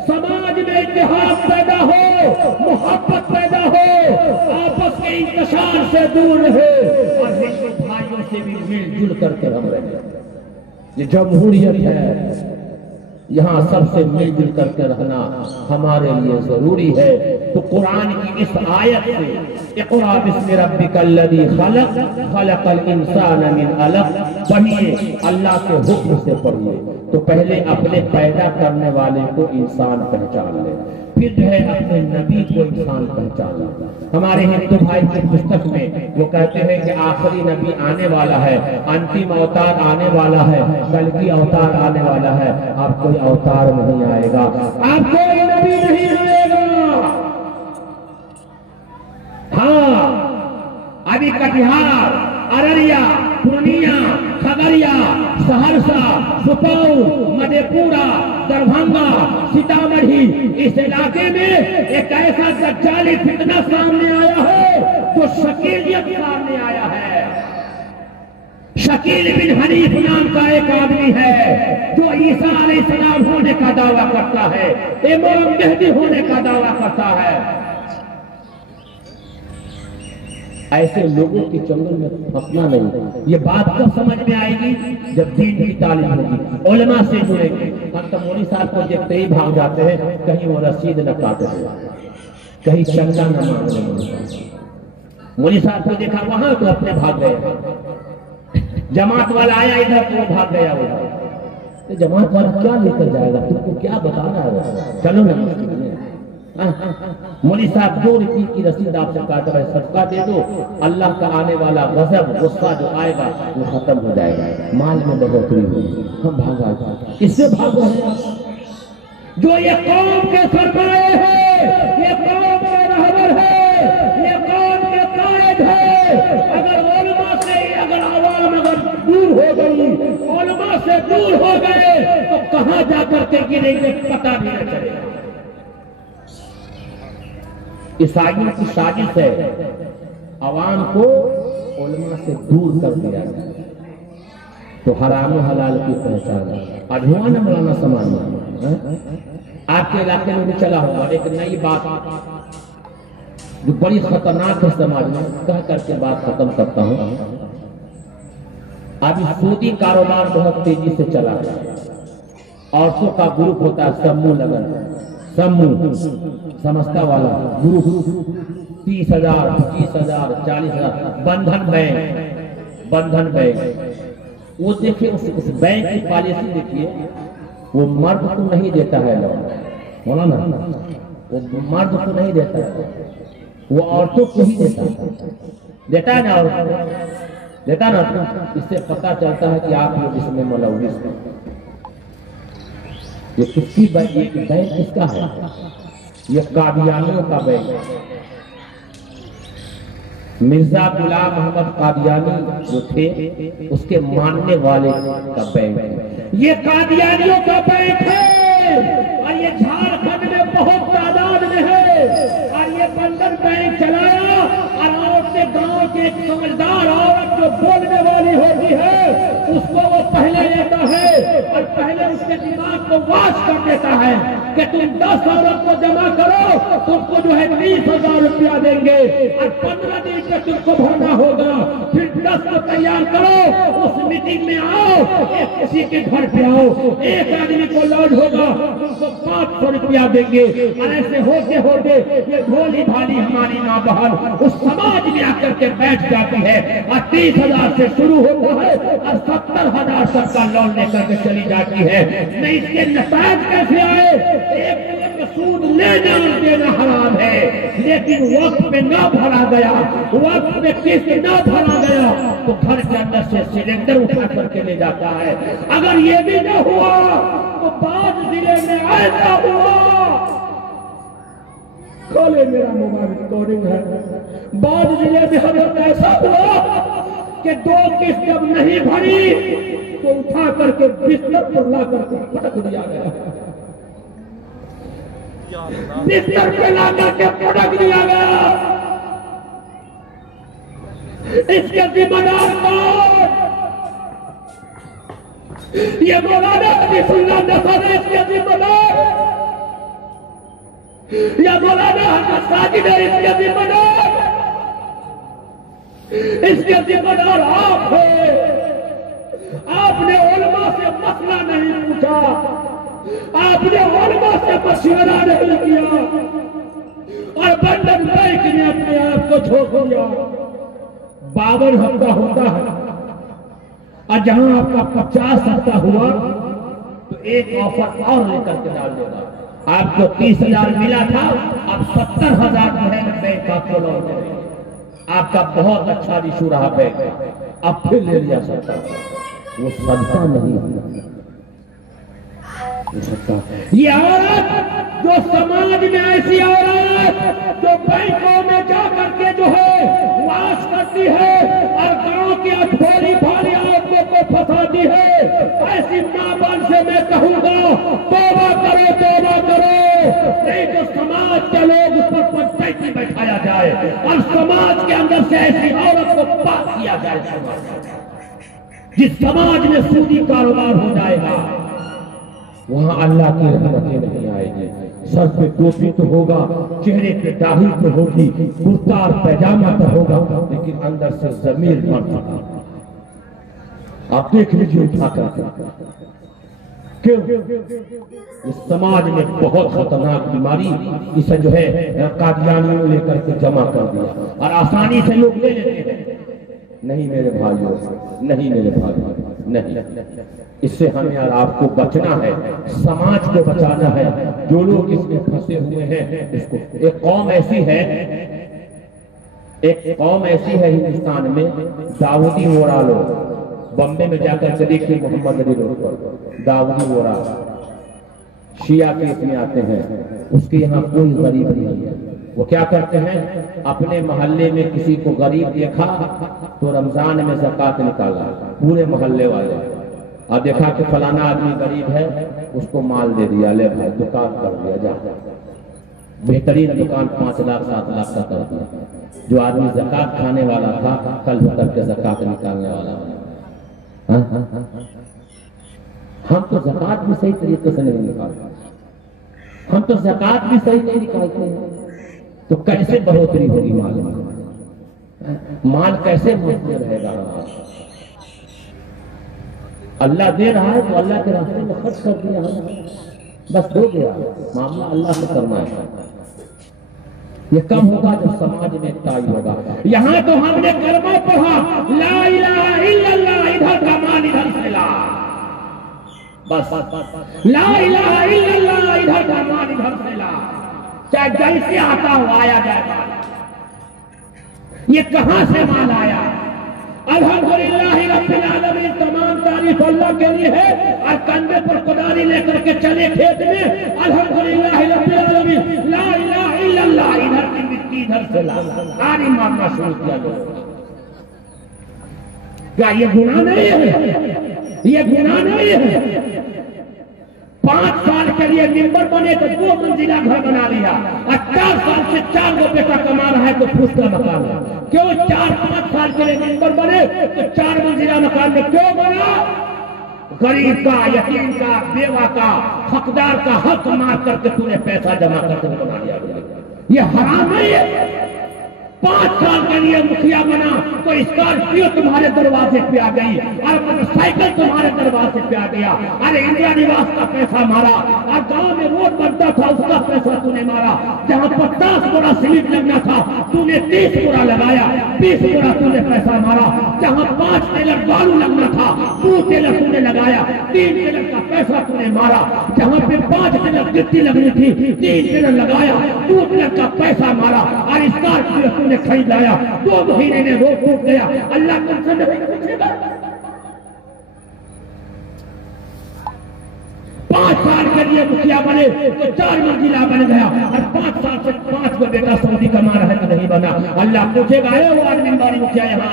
समाज में इत्तेहाद पैदा हो, मोहब्बत पैदा हो, आपस के इंतशार से दूर रहे और हिंदू भाइयों से भी मिलजुल करके हम रहे। ये जमहूरियत है, यहाँ सबसे मिलजुल करके रहना हमारे लिए जरूरी है। तो कुरान की इस आयत से इक़रा बिस्मि रब्बिकल्लज़ी खलक़ खलक़ल इंसान मिन अलक़ पढ़िए, अल्लाह के हुक्म से पढ़िए। तो पहले अपने पैदा करने वाले को इंसान पहचान ले, फिर जो है अपने नबी को इंसान पहचान ले। हमारे हिंदू भाई की पुस्तक में वो कहते हैं कि आखिरी नबी आने वाला है, अंतिम अवतार आने वाला है, कल की अवतार आने वाला है। अब कोई अवतार नहीं आएगा, अब कोई नबी नहीं आएगा। हाँ, अभी कटिहार, अररिया, पूर्णिया, खगड़िया, सहरसा, सुपौल, मधेपुरा, दरभंगा, सीतामढ़ी, इस इलाके में एक ऐसा दज्जाली फितना सामने आया है जो शकीलियत सामने आया है। शकील बिन हनीफ नाम का एक आदमी है जो ईसा अलैहिस्सलाम होने का दावा करता है, इमाम मेहदी होने का दावा करता है। ऐसे लोगों के चंगुल में फंसना नहीं। ये बात कब समझ में आएगी? जब दीन की तालीम होगी, उलमा से जुड़ेंगे। हम तो मौलवी साहब को देखते ही भाग जाते हैं, कहीं वो रसीद न काटे, कहीं चंदा न मांगे। मौलवी साहब को देखा वहां तो अपने भाग गए, जमात वाला आया इधर तो वो भाग गया उधर। तो जमात वाला क्या लेकर जाएगा, तुमको क्या बताना है? चलो ना, मौलवी साहब 2 रुपये की रसीद आपसे काट रहे, सदका दे दो, अल्लाह का आने वाला गजब गुस्सा जो आएगा वो खत्म हो जाएगा, माल में बढ़ोतरी होगी। हम भागा, इससे भागो है जो ये कौम के सरमाए है, ये कौम के रहबर है, ये कौम के कायद है। अगर उलमा से, अगर आवाम अगर दूर हो गई, उलमा से दूर हो गए तो कहां जाकर के गिरेंगे पता भी नहीं चलेगा। ईसाइयों की साजिश है अवाम को उलमा से दूर कर दिया जाए, तो हराम हलाल की पहचान आज हुआ ना मौलाना समाज में। आपके इलाके में भी चला होगा एक नई बात जो बड़ी खतरनाक है समाज में, कह करके बात खत्म करता हूं। अभी सूदी कारोबार बहुत तेजी से चला है। औरतों का ग्रुप होता है समूह लगन, समूह समस्ता वाला ग्रुप, 30,000, 25,000, 40,000। बंधन बैंक, बंधन बैंक, वो देखिए उस बैंक की पॉलिसी देखिए, वो मर्द को नहीं देता है लोग, बोला ना, वो मर्द को नहीं देता है, वो औरतों को ही देता है ना, और देता ना। इससे पता चलता है कि आप लोग इसमें मुलव्विस हैं। ये किसकी बैंक, ये बैंक किसका है? ये कादियानियों का बैंक है। मिर्जा गुलाम अहमद कादियानी जो थे उसके मानने वाले का बैंक है। ये कादियानियों का बैंक है और ये झारखंड में बहुत तादाद में है। और ये बंधन बैंक चलाया और औरतें, गांव के एक समझदार औरत जो बोलने वाली होती है उसको वो पहले लेता है और पहले उसके दिमाग को वाश कर देता है कि तुम 10 औरत को जमा करो, तुमको जो है 30,000 रुपया देंगे और 15 दिन का तुमको भरना होगा। फिर 10 को तैयार करो, उस मीटिंग में आओ, एक किसी के घर पे आओ, एक आदमी को लॉज होगा, तुमको 500 रुपया देंगे। और ऐसे होते होते ये भोली भाली हमारी माँ बहन उस समाज में आकर के बैठ जाती है और 30,000 से शुरू होता है और 70,000 तक का लोन लेकर के चली जाती है। नहीं, इसके नताज कैसे आए? एक सूद लेना और देना हराम है, लेकिन वक्त पे ना भरा गया, वक्त पे किस्त ना भरा गया तो घर के अंदर से सिलेंडर उठा करके ले जाता है। अगर ये भी न हुआ तो बाद जिले में ऐसा हुआ, खोले मेरा मोबाइल रिकॉर्डिंग है, बाद जिले में हमें ऐसा हुआ कि 2 किस्त जब नहीं भरी तो उठा करके बिस्तर पर ला करके पटक दिया गया। बिस्तर पे ला करके प्रोडक्ट दिया गया। इसके जिम्मेदार कौन? ये मौलाना हबीबुल्लाह नसर है इसके जिम्मेदार, या मौलाना अहमद साजिद है इसके जिम्मेदार? इसके जिम्मेदार आप हैं। आपने उलमा से मसला नहीं पूछा, आपने उलमा से मशवरा नहीं किया और बंधन बैंक ने अपने आप को छोड़ दिया। 52 हफ्ता होता है और जहां आपका 50 हफ्ता हुआ तो एक ऑफर और लेकर के डाल देगा। आपको 30,000 मिला था, अब 70,000 जो है बैंक आपको लौट देगा। आपका बहुत अच्छा रिशू रहा बैंक, अब फिर ले लिया सकता, वो सदका नहीं है। ये औरत जो समाज में ऐसी औरत जो बैंकों में जाकर के जो है वास करती है और गांव की अठोली भारी औरतों को फंसाती है, ऐसी मां बन से मैं कहूंगा तौबा करो, तौबा करो। नहीं तो समाज के लोग उस पर पंचायती बैठाया जाए और समाज के अंदर से ऐसी औरत को पास किया जाए। जिस समाज में सूदी कारोबार हो जाएगा वहां अल्लाह की रहमतें नहीं आएगी। सर पे टोपी तो होगा, चेहरे पे दाढ़ी तो होगी, कुर्ता और पैजामा तो होगा, लेकिन अंदर से जमीर मर चुका। आप देख लीजिए उठा कर। क्यों? इस समाज में बहुत खतरनाक बीमारी इसे जो है कादियानियों लेकर के जमा कर दिया और आसानी से लोग ले लेते हैं। नहीं मेरे भाइयों, नहीं मेरे भाइयों, नहीं। इससे हमें और आपको बचना है, समाज को बचाना है। जो लोग इसमें फंसे हुए हैं इसको, एक कौम ऐसी है हिंदुस्तान में, दाऊदी वोरा लोग। बम्बे में जाकर के देखिए मोहम्मद अली रोड पर दाऊदी वोरा शिया के इसमें आते हैं, उसके यहाँ कोई गरीब नहीं है। वो क्या करते हैं, अपने मोहल्ले में किसी को गरीब देखा तो रमजान में ज़कात निकाला पूरे मोहल्ले वाले, और देखा कि फलाना आदमी गरीब है उसको माल दे दिया, ले भाई दुकान कर दिया, जा बेहतरीन दुकान 5 लाख 7 लाख का कर दिया। जो आदमी ज़कात खाने वाला था कल होकर के ज़कात निकालने वाला। हम तो ज़कात भी सही तरीके से नहीं निकालते, हम तो ज़कात भी सही नहीं निकालते हैं, तो कैसे बढ़ोतरी होगी माल में? माल कैसे मौजूद रहेगा? अल्लाह दे रहा है तो अल्लाह के रास्ते में खर्च कर दिया है, बस हो गया। मामला अल्लाह से करना है। ये कम होगा जब समाज में ताई होगा। यहाँ तो हमने कलमा पढ़ा, ला इलाहा इल्लल्लाह, इधर का मान इधर से ला, बस ला इलाहा इल्लल्लाह, इधर का मान इधर से ला, चाहे जैसे आता हो आया जाएगा। ये कहां से माल आया? अल्हम्दुलिल्लाह रब्बिल आलमीन, तमाम तारीफ अल्लाह के लिए है। और कंधे पर कुदारी लेकर के चले खेत में, अल्हम्दुलिल्लाह रब्बिल आलमीन, ला इलाहा इल्लल्लाह, इधर की मिट्टी इधर से ला, आरी मारना शुरू किया। क्या ये गुनाह नहीं है? ये गुनाह नहीं है? 5 साल के लिए मेंबर बने तो 2 मंजिला घर बना लिया, और 4 साल से 4 गो बेटा कमा रहा है तो फूस का मकान है। क्यों 4-5 साल के लिए मेंबर बने तो 4 मंजिला मकान में क्यों बना? गरीब का, यतीम का, बेवा का, हकदार का हक मार करके तूने पैसा जमा करके बना लिया। ये हराम नहीं है? 5 साल के लिए मुखिया बना तो स्कॉर्पियो तुम्हारे दरवाजे पे आ गई और मोटरसाइकिल तुम्हारे दरवाजे पे आ गया। अरे इंदिरा निवास का पैसा मारा, और गांव में रोड बनता था उसका पैसा तूने मारा। जहां 50 बोरा सीमेंट लगना था तूने 30 बोरा लगाया, 20 बोरा तूने पैसा मारा। जहां 5 टेलर बालू लगना था 2 टेलर तूने लगाया, 3 टेलर का पैसा तूने मारा। जहां पे 5 टेलर गिट्टी लगनी थी 3 टेलर लगाया, 2 टेलर का पैसा मारा। और स्कॉर्पियो खरीद लाया, 2 महीने में रोड टूट गया। अल्लाह तुमसे नहीं पूछेगा? 5 साल के लिए मुखिया बने तो 4 मंजिला बन गया, और 5 साल से 5 को बेटा सऊदी कमा रहा है तो नहीं नहीं बना। अल्लाह पूछेगा वो आदमी बारी मुखिया यहाँ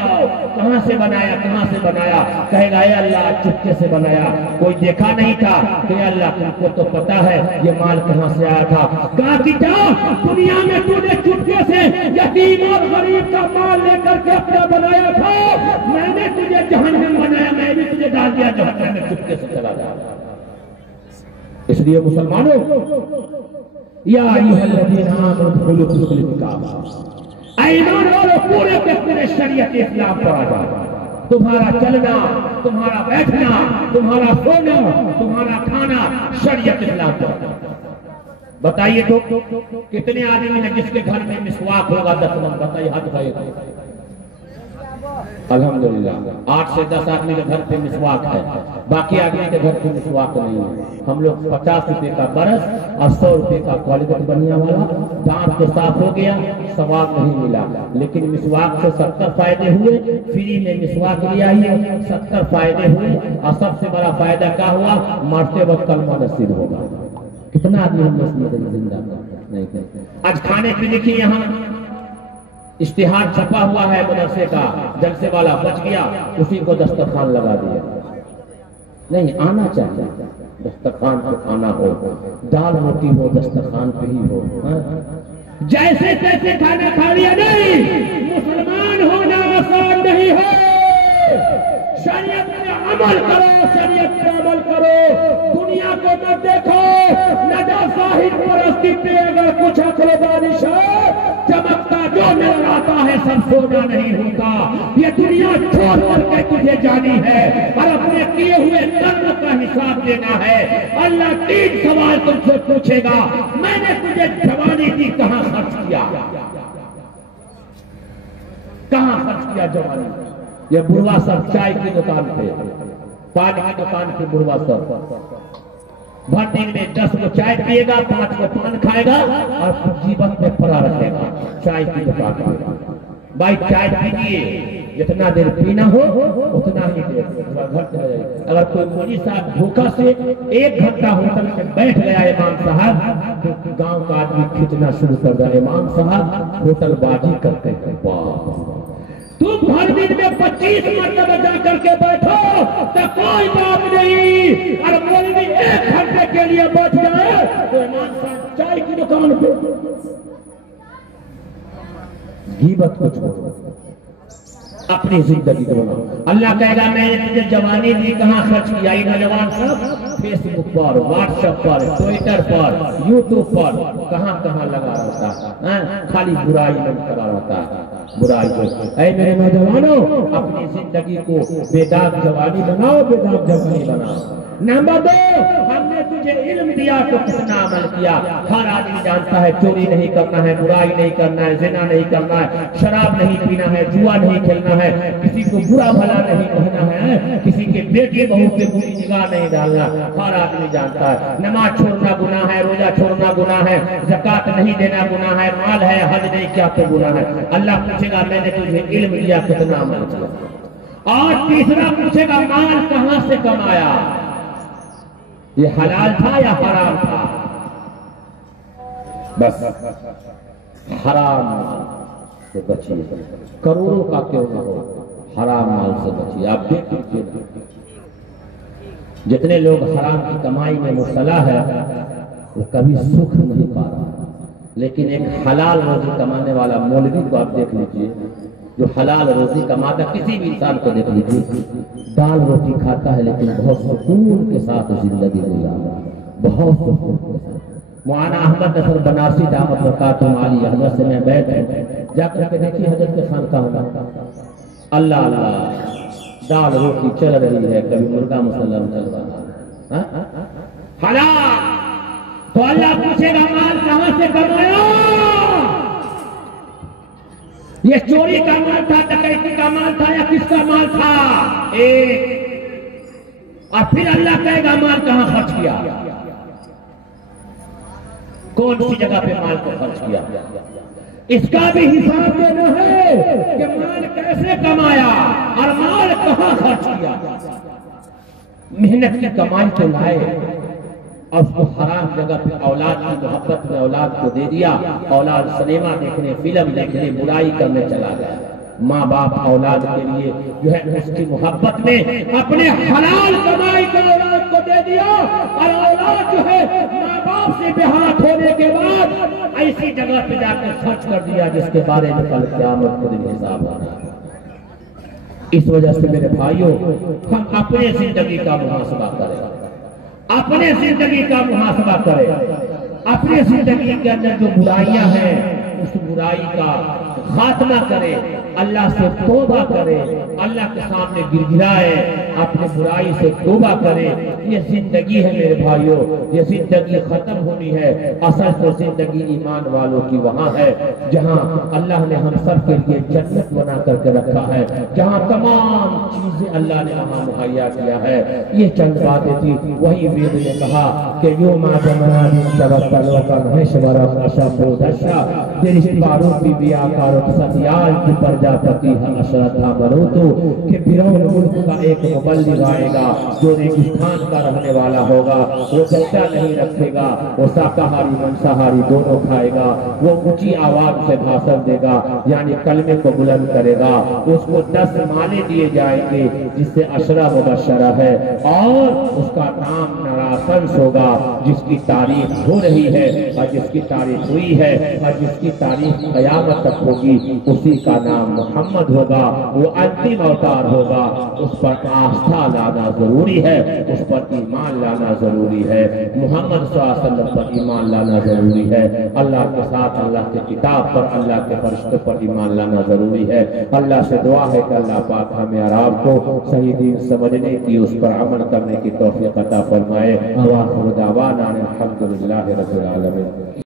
कहाँ से बनाया, कहाँ से बनाया? कहेगा अल्लाह चुपके से बनाया, कोई देखा नहीं था। कि अल्लाह तुमको तो पता है ये माल कहाँ से आया था। कहा कि जा दुनिया में तूने चुपके से यतीम और गरीब का माल लेकर के अपना बनाया था, मैंने तुझे जहन्नम बनाया, मैं भी तुझे डाल दिया जहन्नम में, चुपके से चला जा। इसलिए मुसलमानों, या अय्युहल्लज़ीना आमनू उदखुलू फी सिल्मी काफ़ा, ईमान वालों पूरे के पूरे शरीयत इस्लाम पर आ जाओ। तुम्हारा चलना, तुम्हारा बैठना, तुम्हारा सोना, तुम्हारा खाना शरीयत इस्लाम पर। बताइए तो कितने आदमी हैं जिसके घर में मिसवाक होगा 10 मन? बताइए, हाथ भाई। अल्हम्दुलिल्लाह 8 से 10 आदमी के घर पे मिसवाक है, बाकी आदमी के घर पे मिसवाक नहीं है। हम लोग 50 रुपए का बरस और 100 रुपए का क्वालिटी बढ़िया वाला, दांत तो साफ हो गया, सवाब नहीं मिला, लेकिन मिसवाक से 70 फायदे हुए। फ्री में मिसवाक लिया है, 70 फायदे हुए, और सबसे बड़ा फायदा क्या हुआ? मरते वक्त कलमा नसीब होगा। कितना आदमी हम जिंदा नहीं। आज खाने पीने की यहाँ इश्तिहार छपा हुआ है मदरसे का, जलसे वाला बच गया, उसी को दस्तरखान लगा दिया। नहीं, आना चाहिए दस्तरखान पे खाना हो, दाल रोटी हो दस्तरखान पे ही हो। जैसे तैसे खाना खा लिया नहीं, मुसलमान होना आसान नहीं है। शरीयत में अमल करो, शरीयत में अमल करो, दुनिया को न देखो, न जा साहिब परस्ती पे अगर कुछ अखरो बारिश है, चमकता जो नजर आता है सब सोना नहीं होता। ये दुनिया छोड़ करके तुझे जानी है और अपने किए हुए कर्म का हिसाब देना है। अल्लाह 3 सवाल तुमसे पूछेगा, मैंने तुझे जवानी दी, कहाँ खर्च किया, कहाँ खर्च किया जवानी? ये बुढ़वा सब चाय की दुकान पे, पान की दुकान पे बुढ़वा सब भर दिन में 10 को चाय पिएगा, 5 को पान खाएगा और जीवन में पड़ा रहेगा चाय की दुकान पे। भाई चाय पीजिए, जितना देर पीना हो उतना ही देर, घर चला जाइए। अगर कोई मौलवी साहब भूखा से 1 घंटा होटल में बैठ गया इमाम साहब, तो गांव का आदमी खींचना शुरू कर दिया, इमाम साहब होटलबाजी करते हैं। तुम हर दिन में 25 मरतबा जा करके बैठो तो कोई बात नहीं, और मौलवी 1 घंटे के लिए बैठ जाए तो इमाम साहब चाय की दुकान पे गीबत को छोड़ो, अपनी जिंदगी को बनाओ। अल्लाह कहेगा मैंने तुझे जवानी दी, कहाँ खर्च किया? नौजवान सब फेसबुक पर, व्हाट्सएप पर, ट्विटर पर, यूट्यूब पर कहाँ कहाँ लगा रहता है, खाली बुराई में करा रहता है, बुराई को। ऐ मेरे नौजवानों, अपनी जिंदगी को बेदाग जवानी बनाओ, बेदाग जवानी बनाओ। नंबर 2, हमने तुझे इल्म दिया तो कितना अमल किया? हर आदमी जानता है चोरी नहीं करना है, बुराई नहीं करना है, जिना नहीं करना है, शराब नहीं पीना है, जुआ नहीं खेलना है, किसी को बुरा भला नहीं कहना है, किसी के बेटे बहू पे बुरी निगाह नहीं डालना, हर आदमी जानता है। नमाज छोड़ना गुनाह है, रोजा छोड़ना गुनाह है, ज़कात नहीं देना गुनाह है, माल है हज नहीं किया तो गुनाह है। अल्लाह पूछेगा मैंने तुझे इल्म दिया, कितना अमल किया? और तीसरा पूछेगा माल कहाँ से कमाया? ये हलाल था या हराम था? बस हराम से बचिए, करोड़ों का क्यों ना हो, हराम माल से बचिए। आप देख लीजिए जितने लोग हराम की कमाई में मुब्तला है वो कभी सुख नहीं पा रहा, लेकिन एक हलाल रोजी कमाने वाला मौलवी को आप देख लीजिए, जो हलाल रोजी कमाता, किसी भी इंसान को देख लीजिए, दाल रोटी खाता है लेकिन बहुत सुकून के साथ जिंदगी गुजारता है, बहुत सुकून के साथ। मौलाना अहमद नसर बनारसी दामत बरकातुहू आली हजरत से मैं बैठ जाकर के देखिए, हजरत के खानकाह होगा, अल्लाह अल्लाह दाल रोटी चल रही है, कभी मुर्गा मुसल्लम चल रहा है, हलाल। तो अल्लाह पूछेगा माल कहां से कमाया? ये चोरी का माल था, डकैती का माल था, या किसका माल था? एक। और फिर अल्लाह कहेगा माल कहां खर्च किया, कौन सी जगह पे माल को खर्च किया? इसका भी हिसाब देना है कि माल कैसे कमाया और माल कहां खर्च किया। मेहनत की कमाई तो लाए, और उसको हराम जगह पे औलाद की मोहब्बत में औलाद को दे दिया। औलाद सिनेमा देखने, फिल्म देखने, बुराई करने चला गया। माँ बाप औलाद के लिए जो है उसकी मोहब्बत में अपने हलाल कमाई का औलाद को दे दिया, और औलाद जो है माँ बाप से बेहाथ होने के बाद ऐसी जगह पे जाकर खर्च कर दिया जिसके बारे में कल क़यामत को दिन हिसाब होना। इस वजह से मेरे भाइयों, हम अपने जिंदगी का मुहासबा करें, अपने जिंदगी का मुहासबा करें, अपने जिंदगी के अंदर जो बुराइयां हैं उस बुराई का खात्मा करें, अल्लाह से तौबा करें, अल्लाह के सामने गिड़गिड़ाए, अपने बुराई से तौबा करें। ये जिंदगी है मेरे भाइयों, ये जिंदगी खत्म होनी है। असल तो जिंदगी ईमान वालों की वहाँ है जहाँ अल्लाह ने हम सब के लिए जन्नत बना करके रखा है, जहाँ तमाम चीजें अल्लाह ने वहाँ मुहैया किया है। ये चंद बातें थी। वही वेद ने कहा कि यो माजमना प्रजापति हम श्रद्धा बरो तो कि फिरौन मुल्क का एक मुबल्लिग आएगा जो रेगिस्तान का रहने वाला होगा। वो बच्चा नहीं रखेगा, वो शाकाहारी मांसाहारी दोनों खाएगा, वो ऊंची आवाज से भाषण देगा, यानी कलमे को बुलंद करेगा। उसको 10 माले दिए जाएंगे जिससे अशरा मुबशरा है, और उसका नाम नरासंस होगा जिसकी तारीफ हो रही है और जिसकी तारीफ हुई है और जिसकी तारीफ कयामत तक होगी। उसी का नाम मोहम्मद होगा। वो अंतिम अवतार होगा। उस पर आस्था लाना जरूरी है, उस पर ईमान लाना जरूरी है। मोहम्मद सल्लल्लाहु अलैहि वसल्लम पर ईमान लाना जरूरी है। अल्लाह के साथ अल्लाह के किताब पर, अल्लाह के फरिश्तों पर ईमान लाना जरूरी है। अल्लाह से दुआ है कि अल्लाह पाक हमें और आपको सही दीन समझने की, उस पर अमल करने की तौफीक अता फरमाए। अल्हम्दुलिल्लाहि रब्बिल आलमीन।